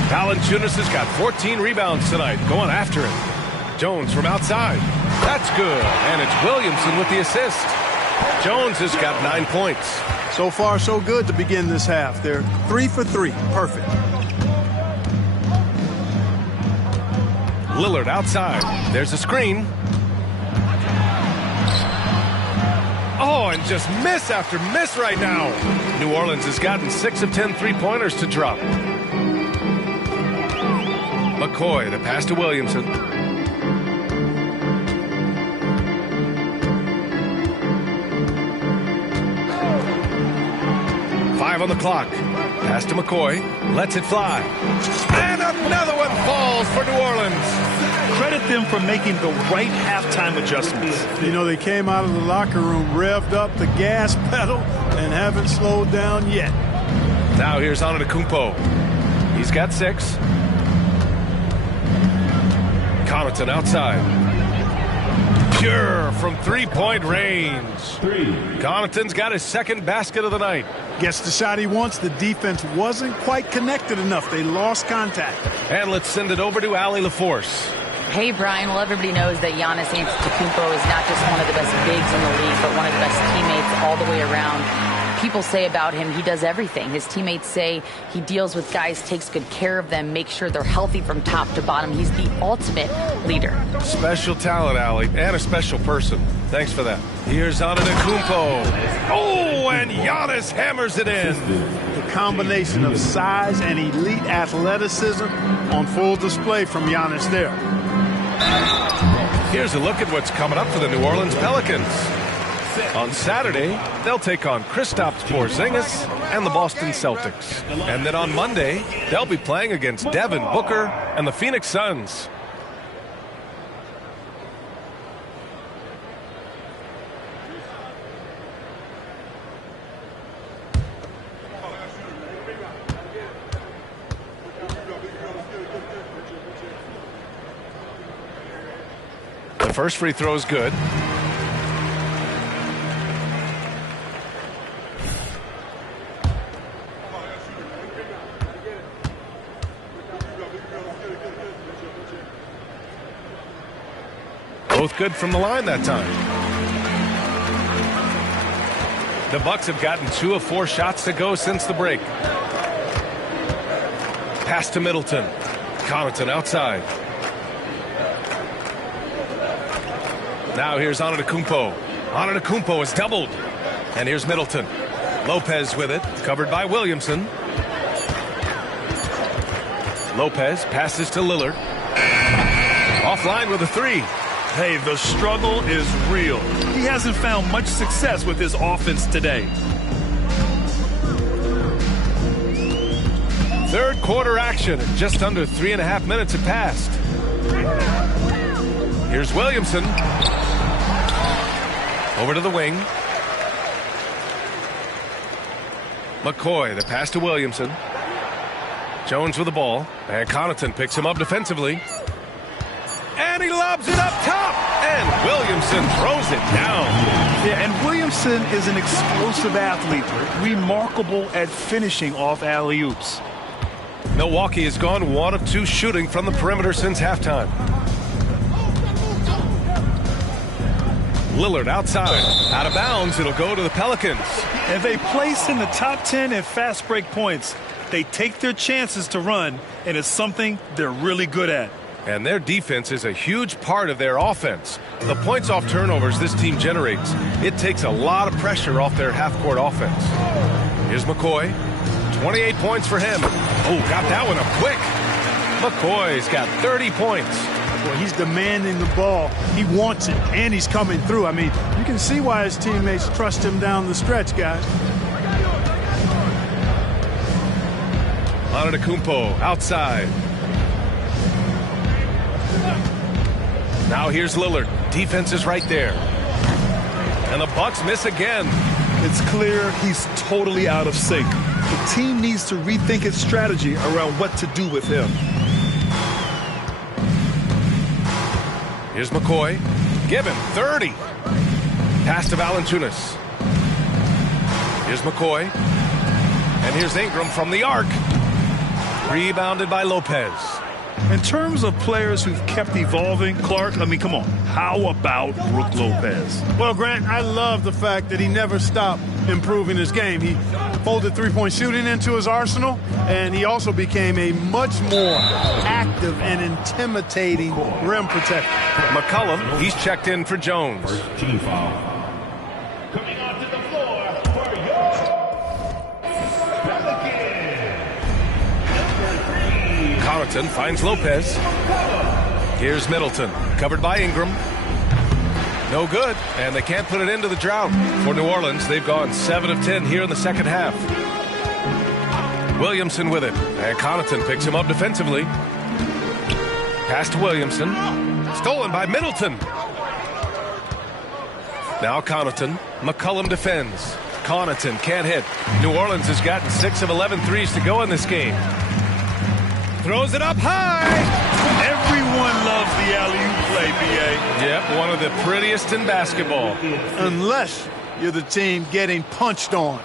Valanciunas has got 14 rebounds tonight, going after it. Jones from outside. That's good. And it's Williamson with the assist. Jones has got 9 points. So far, so good to begin this half. They're 3 for 3. Perfect. Lillard outside. There's a screen. Oh, and just miss after miss right now. New Orleans has gotten 6 of 10 three-pointers to drop. McCoy, the pass to Williamson. Five on the clock. Pass to McCoy. Lets it fly. And another one falls for New Orleans. Credit them for making the right halftime adjustments. You know, they came out of the locker room, revved up the gas pedal, and haven't slowed down yet. Now here's Antetokounmpo. He's got 6. Connaughton outside. Pure from three-point range. Connaughton's got his second basket of the night. Gets the shot he wants. The defense wasn't quite connected enough. They lost contact. And let's send it over to Allie LaForce. Hey, Brian. Well, everybody knows that Giannis Antetokounmpo is not just one of the best bigs in the league, but one of the best teammates all the way around. People say about him, he does everything. His teammates say he deals with guys, takes good care of them, makes sure they're healthy from top to bottom. He's the ultimate leader. Special talent, Allie, and a special person. Thanks for that. Here's Antetokounmpo. Oh, and Giannis hammers it in. The combination of size and elite athleticism on full display from Giannis there. Here's a look at what's coming up for the New Orleans Pelicans. On Saturday, they'll take on Kristaps Porzingis and the Boston Celtics. And then on Monday, they'll be playing against Devin Booker and the Phoenix Suns. The first free throw is good. Both good from the line that time. The Bucks have gotten 2 of 4 shots to go since the break. Pass to Middleton. Connaughton outside. Now here's Antetokounmpo. Antetokounmpo is doubled. And here's Middleton. Lopez with it, covered by Williamson. Lopez passes to Lillard. Offline with a 3. Hey, the struggle is real. He hasn't found much success with his offense today. Third quarter action. Just under 3.5 minutes have passed. Here's Williamson. Over to the wing. McCoy, the pass to Williamson. Jones with the ball. And Connaughton picks him up defensively. And he lobs it up top. And Williamson throws it down. Yeah, and Williamson is an explosive athlete. Remarkable at finishing off alley-oops. Milwaukee has gone 1 of 2 shooting from the perimeter since halftime. Lillard outside. Out of bounds. It'll go to the Pelicans. And they place in the top 10 in fast break points. They take their chances to run, and it's something they're really good at. And their defense is a huge part of their offense. The points off turnovers this team generates, it takes a lot of pressure off their half-court offense. Here's McCoy. 28 points for him. Oh, got that one up quick. McCoy's got 30 points. Well, he's demanding the ball. He wants it, and he's coming through. I mean, you can see why his teammates trust him down the stretch, guys. Antetokounmpo outside. Now here's Lillard. Defense is right there. And the Bucks miss again. It's clear he's totally out of sync. The team needs to rethink its strategy around what to do with him. Here's McCoy. Give him 30. Pass to Valanciunas. Here's McCoy. And here's Ingram from the arc. Rebounded by Lopez. In terms of players who've kept evolving, Clark, I mean, come on. How about Brook Lopez? Well, Grant, I love the fact that he never stopped improving his game. He folded three-point shooting into his arsenal, and he also became a much more active and intimidating rim protector. McCollum, he's checked in for Jones. First team foul. Coming onto the floor for your Connaughton finds Lopez. Here's Middleton, covered by Ingram. No good, and they can't put it into the drought. For New Orleans, they've gone 7 of 10 here in the second half. Williamson with it, and Connaughton picks him up defensively. Pass to Williamson. Stolen by Middleton. Now Connaughton. McCollum defends. Connaughton can't hit. New Orleans has gotten 6 of 11 threes to go in this game. Throws it up high. Everyone loves the alley-oop play, B.A. Yep, one of the prettiest in basketball. Unless you're the team getting punched on.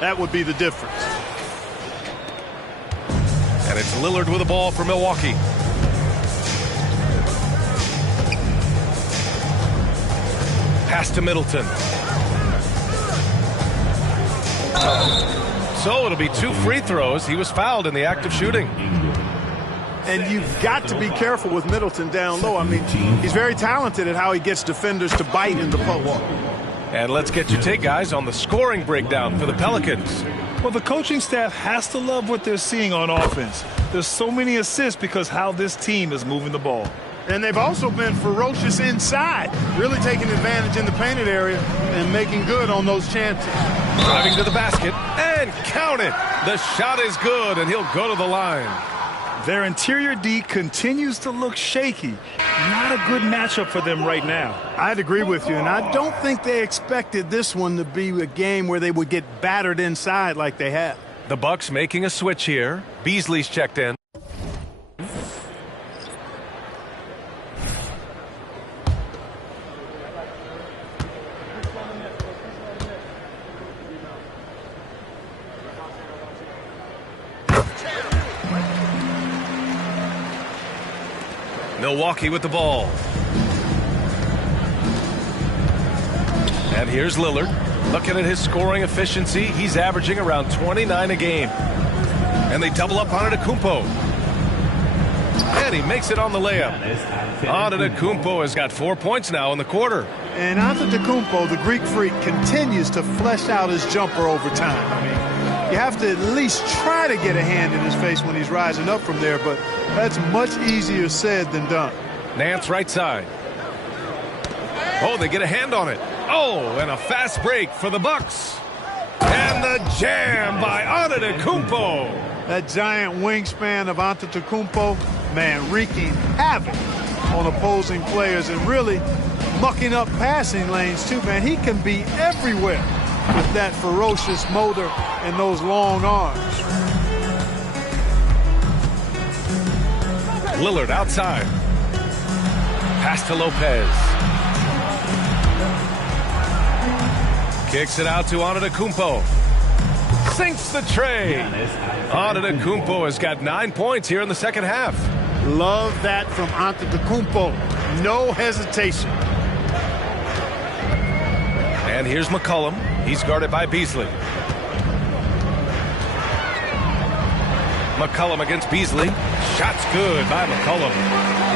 That would be the difference. And it's Lillard with the ball for Milwaukee. Pass to Middleton. So it'll be 2 free throws. He was fouled in the act of shooting. And you've got to be careful with Middleton down low. I mean, he's very talented at how he gets defenders to bite in the post. And let's get your take, guys, on the scoring breakdown for the Pelicans. Well, the coaching staff has to love what they're seeing on offense. There's so many assists because how this team is moving the ball. And they've also been ferocious inside, really taking advantage in the painted area and making good on those chances. Driving to the basket and count it. The shot is good, and he'll go to the line. Their interior D continues to look shaky. Not a good matchup for them right now. I'd agree with you, and I don't think they expected this one to be a game where they would get battered inside like they have. The Bucks making a switch here. Beasley's checked in. Milwaukee with the ball. And here's Lillard. Looking at his scoring efficiency, he's averaging around 29 a game. And they double up on Antetokounmpo. And he makes it on the layup. Antetokounmpo has got 4 points now in the quarter. And Antetokounmpo, the Greek freak, continues to flesh out his jumper over time. I mean, you have to at least try to get a hand in his face when he's rising up from there, but that's much easier said than done. Nance right side. Oh, they get a hand on it. Oh, and a fast break for the Bucks. And the jam by Antetokounmpo. That giant wingspan of Antetokounmpo, man, wreaking havoc on opposing players and really mucking up passing lanes too, man. He can be everywhere with that ferocious motor and those long arms. Lillard outside. Pass to Lopez. Kicks it out to Antetokounmpo. Sinks the tray. Antetokounmpo has got 9 points here in the second half. Love that from Antetokounmpo. No hesitation. And here's McCollum. He's guarded by Beasley. McCollum against Beasley. Shot's good by McCollum.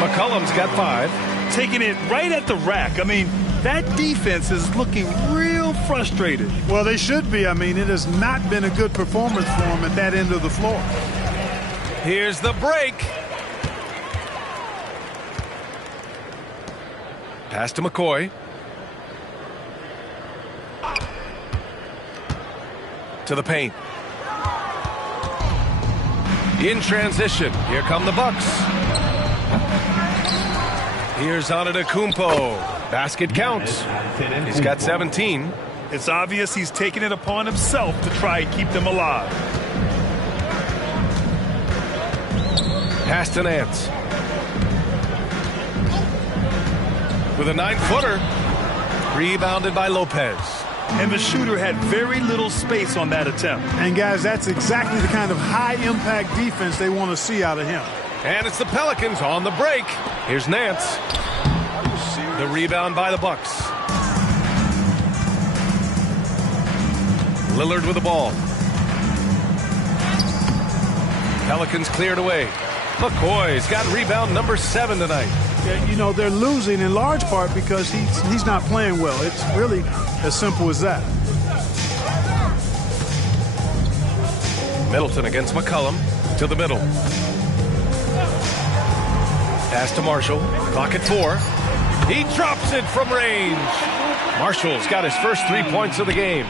McCollum's got 5. Taking it right at the rack. I mean, that defense is looking real frustrated. Well, they should be. I mean, it has not been a good performance for them at that end of the floor. Here's the break. Pass to McCoy. To the paint. In transition, here come the Bucks. Here's Antetokounmpo. Basket counts. He's got 17. It's obvious he's taking it upon himself to try and keep them alive. Pass to Nance. With a 9-footer. Rebounded by Lopez. And the shooter had very little space on that attempt. And guys, that's exactly the kind of high-impact defense they want to see out of him. And it's the Pelicans on the break. Here's Nance. The rebound by the Bucks. Lillard with the ball. Pelicans cleared away. McCoy's got rebound number 7 tonight. Yeah, you know, they're losing in large part because he's not playing well. It's really as simple as that. Middleton against McCollum. To the middle. Pass to Marshall. Clock at 4. He drops it from range. Marshall's got his first 3 points of the game.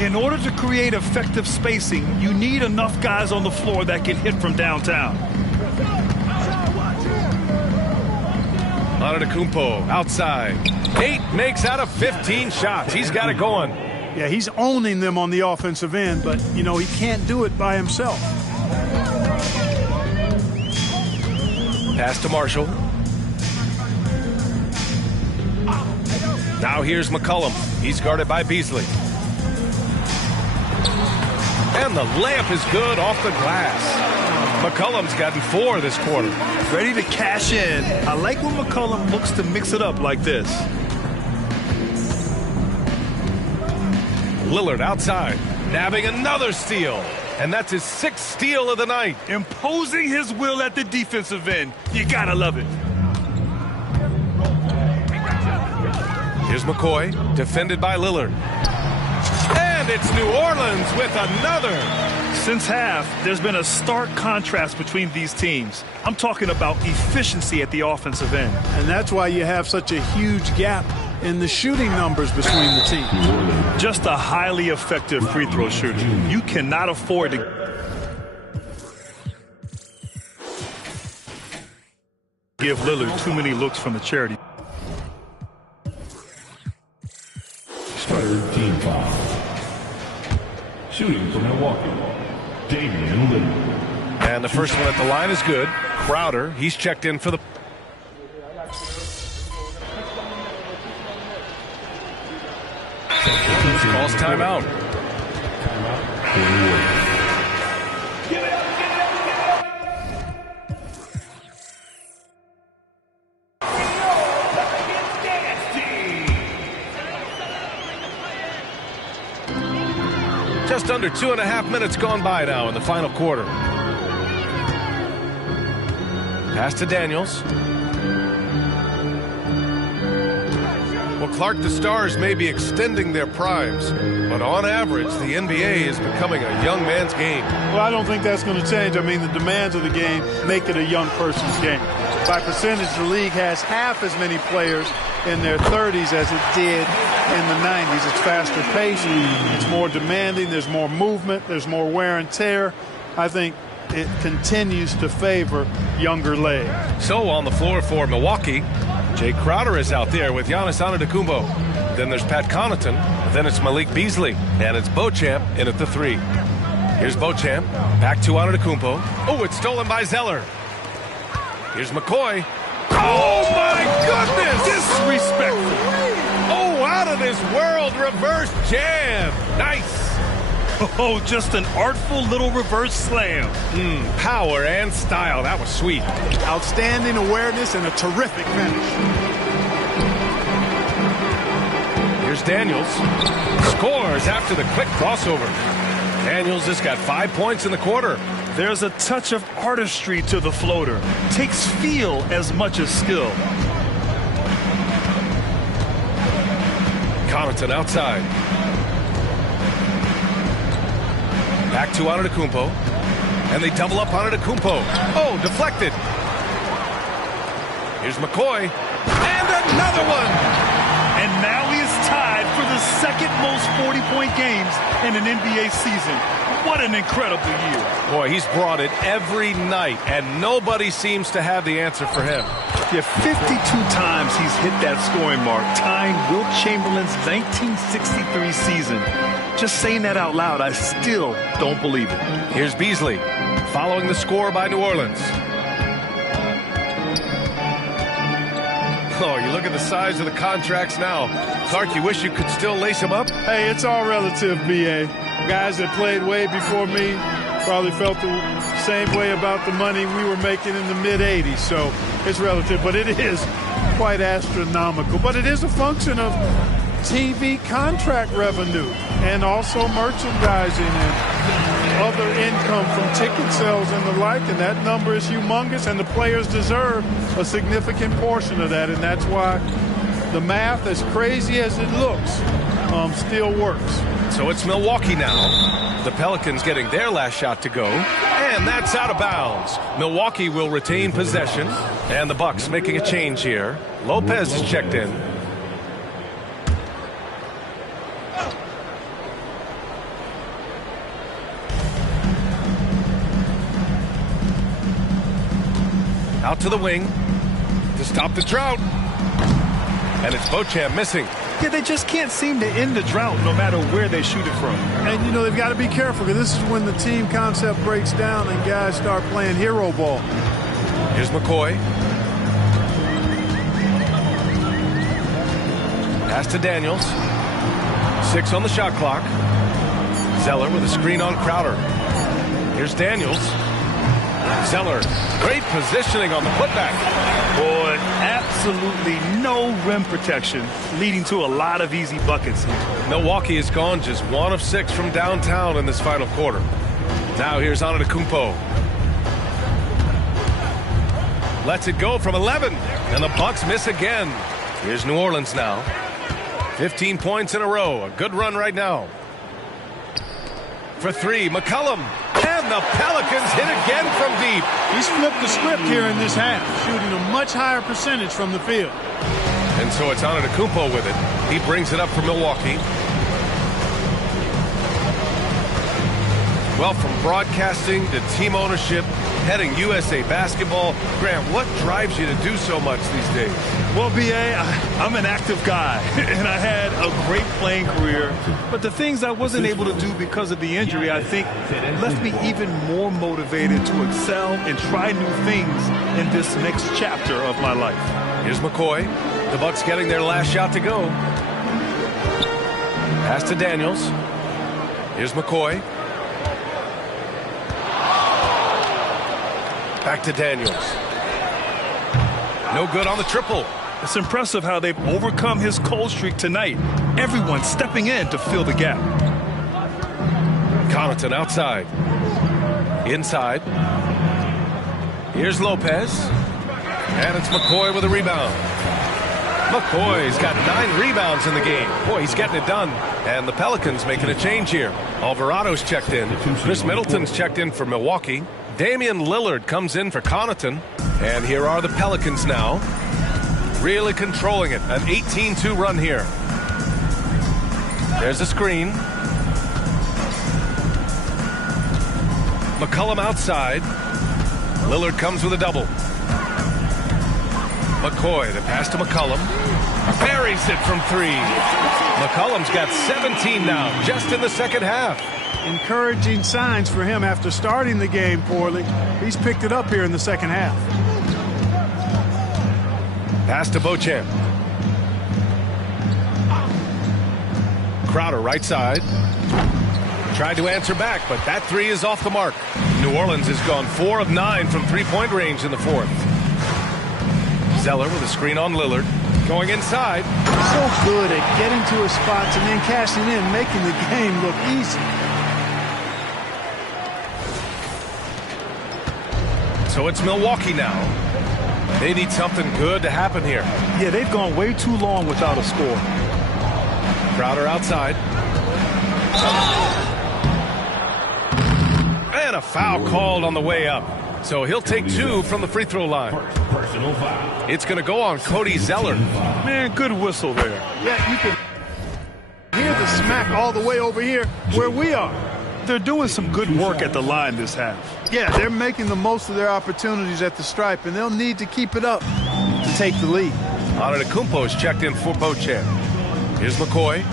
In order to create effective spacing, you need enough guys on the floor that can hit from downtown. Antetokounmpo outside. 8 makes out of 15 shots. He's got it going. Yeah, he's owning them on the offensive end, but, you know, he can't do it by himself. Pass to Marshall. Now here's McCollum. He's guarded by Beasley. And the layup is good off the glass. McCollum's gotten 4 this quarter. Ready to cash in. I like when McCollum looks to mix it up like this. Lillard outside, nabbing another steal. And that's his 6th steal of the night. Imposing his will at the defensive end. You gotta love it. Here's McCoy, defended by Lillard. And it's New Orleans with another Since half, there's been a stark contrast between these teams. I'm talking about efficiency at the offensive end. And that's why you have such a huge gap in the shooting numbers between the teams. Just a highly effective free throw shooter. You cannot afford to give Lillard too many looks from the charity. Third team foul. Shooting for Milwaukee, Damian Lillard. And the first one at the line is good. Crowder, he's checked in for the... Calls timeout. Just under 2.5 minutes gone by now in the final quarter. Pass to Daniels. Well, Clark, the Stars may be extending their primes, but on average, the NBA is becoming a young man's game. Well, I don't think that's going to change. I mean, the demands of the game make it a young person's game. By percentage, the league has half as many players in their 30s as it did in the 90s. It's faster paced, it's more demanding, there's more movement, there's more wear and tear. I think it continues to favor younger legs. So on the floor for Milwaukee, Jay Crowder is out there with Giannis Antetokounmpo. Then there's Pat Connaughton. Then it's Malik Beasley. And it's Beauchamp in at the 3. Here's Beauchamp. Back to Antetokounmpo. Oh, it's stolen by Zeller. Here's McCoy. Oh, my goodness! Disrespectful. Oh, out of this world reverse jam. Nice. Oh, just an artful little reverse slam. Power and style. That was sweet. Outstanding awareness and a terrific finish. Here's Daniels. Scores after the quick crossover. Daniels has got 5 points in the quarter. There's a touch of artistry to the floater. Takes feel as much as skill. Connaughton outside. Back to Antetokounmpo. And they double up Antetokounmpo. Oh, deflected. Here's McCoy. And another one. And now he is tied for the second most 40-point games in an NBA season. What an incredible year. Boy, he's brought it every night, and nobody seems to have the answer for him. Yeah, 52 times he's hit that scoring mark, tying Wilt Chamberlain's 1963 season. Just saying that out loud, I still don't believe it. Here's Beasley, following the score by New Orleans. Oh, you look at the size of the contracts now. Clark, you wish you could still lace them up? Hey, it's all relative, B.A. Guys that played way before me probably felt the same way about the money we were making in the mid-'80s. So it's relative, but it is quite astronomical. But it is a function of TV contract revenue and also merchandising and other income from ticket sales and the like, and that number is humongous, and the players deserve a significant portion of that, and that's why the math, as crazy as it looks, still works. So it's Milwaukee now. The Pelicans getting their last shot to go, and that's out of bounds. Milwaukee will retain possession, and the Bucks making a change here. Lopez is checked in. Out to the wing to stop the drought. And it's Beauchamp missing. Yeah, they just can't seem to end the drought no matter where they shoot it from. And, you know, they've got to be careful because this is when the team concept breaks down and guys start playing hero ball. Here's McCoy. Pass to Daniels. 6 on the shot clock. Zeller with a screen on Crowder. Here's Daniels. Zeller, great positioning on the putback. Boy, absolutely no rim protection, leading to a lot of easy buckets here. Milwaukee has gone just 1 of 6 from downtown in this final quarter. Now here's Antetokounmpo. Lets it go from 11, and the Bucks miss again. Here's New Orleans now. 15 points in a row, a good run right now. For 3, McCollum. And the Pelicans hit again from deep. He's flipped the script here in this half, shooting a much higher percentage from the field. And so it's Antetokounmpo with it. He brings it up for Milwaukee. Well, from broadcasting to team ownership, heading USA Basketball, Grant, what drives you to do so much these days? Well, B.A., I'm an active guy, and I had a great playing career. But the things I wasn't able to do because of the injury, I think, left me even more motivated to excel and try new things in this next chapter of my life. Here's McCoy. The Bucks getting their last shot to go. Pass to Daniels. Here's McCoy. Back to Daniels. No good on the triple. It's impressive how they've overcome his cold streak tonight. Everyone stepping in to fill the gap. Connaughton outside. Inside. Here's Lopez. And it's McCoy with a rebound. McCoy's got 9 rebounds in the game. Boy, he's getting it done. And the Pelicans making a change here. Alvarado's checked in. Chris Middleton's checked in for Milwaukee. Damian Lillard comes in for Connaughton. And here are the Pelicans now. Really controlling it. An 18-2 run here. There's a screen. McCollum outside. Lillard comes with a double. McCoy, the pass to McCollum. Buries it from 3. McCollum's got 17 now, just in the second half. Encouraging signs for him after starting the game poorly. He's picked it up here in the second half. Pass to Beauchamp. Crowder right side. Tried to answer back, but that 3 is off the mark. New Orleans has gone 4 of 9 from three-point range in the 4th. Zeller with a screen on Lillard. Going inside. So good at getting to his spots and then cashing in, making the game look easy. So it's Milwaukee now. They need something good to happen here. Yeah, they've gone way too long without a score. Crowder outside. And a foul called on the way up. So he'll take 2 from the free throw line. Personal foul. It's going to go on Cody Zeller. Man, good whistle there. Yeah, you can hear the smack all the way over here where we are. They're doing some good work at the line this half. Yeah, they're making the most of their opportunities at the stripe, and they'll need to keep it up to take the lead. Antetokounmpo's checked in for Beauchamp. Here's McCoy.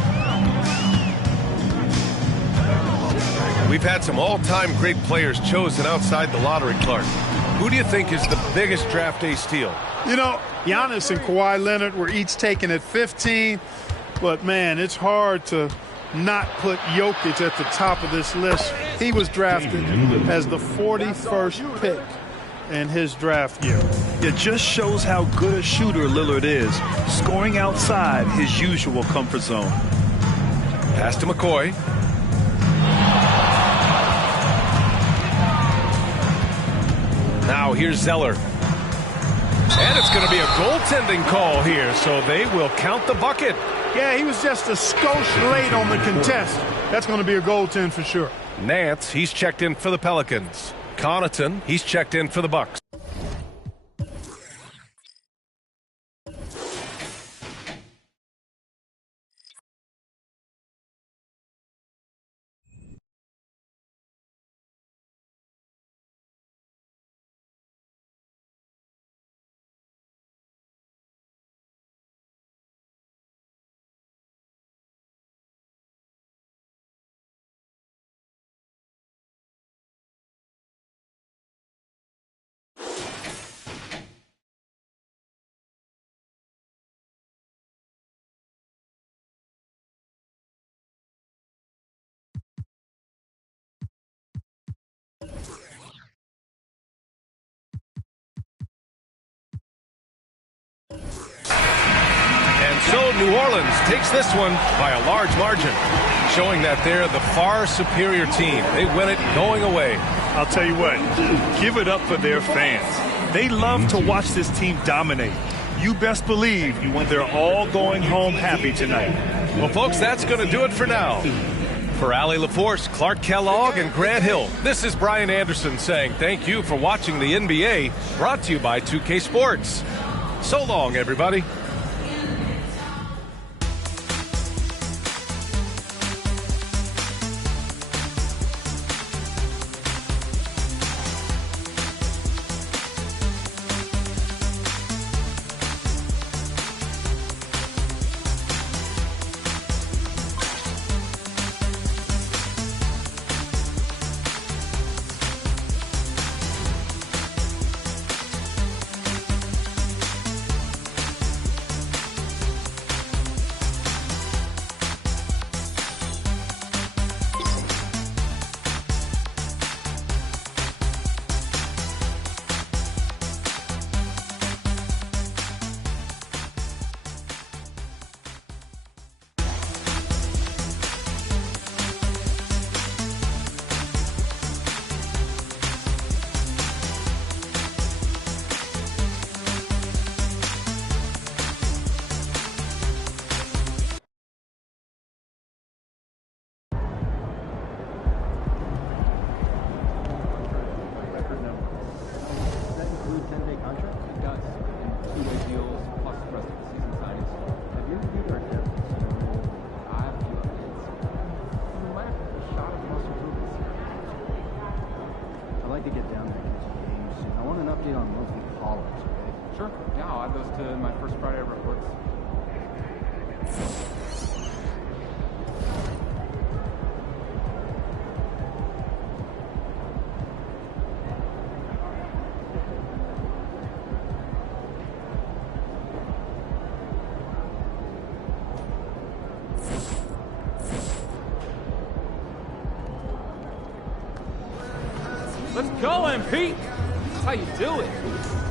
We've had some all-time great players chosen outside the lottery, Clark. Who do you think is the biggest draft day steal? You know, Giannis and Kawhi Leonard were each taken at 15, but, man, it's hard to not put Jokic at the top of this list. He was drafted as the 41st pick in his draft year. It just shows how good a shooter Lillard is, scoring outside his usual comfort zone. Pass to McCoy. Now here's Zeller. And it's going to be a goaltending call here, so they will count the bucket. Yeah, he was just a skosh late on the contest. That's going to be a goaltend for sure. Nance, he's checked in for the Pelicans. Connaughton, he's checked in for the Bucks. So New Orleans takes this one by a large margin, showing that they're the far superior team. They win it going away. I'll tell you what, give it up for their fans. They love to watch this team dominate. You best believe they're all going home happy tonight. Well, folks, that's going to do it for now. For Allie LaForce, Clark Kellogg, and Grant Hill, this is Brian Anderson saying thank you for watching the NBA, brought to you by 2K Sports. So long, everybody. Let's go, MP. That's how you do it.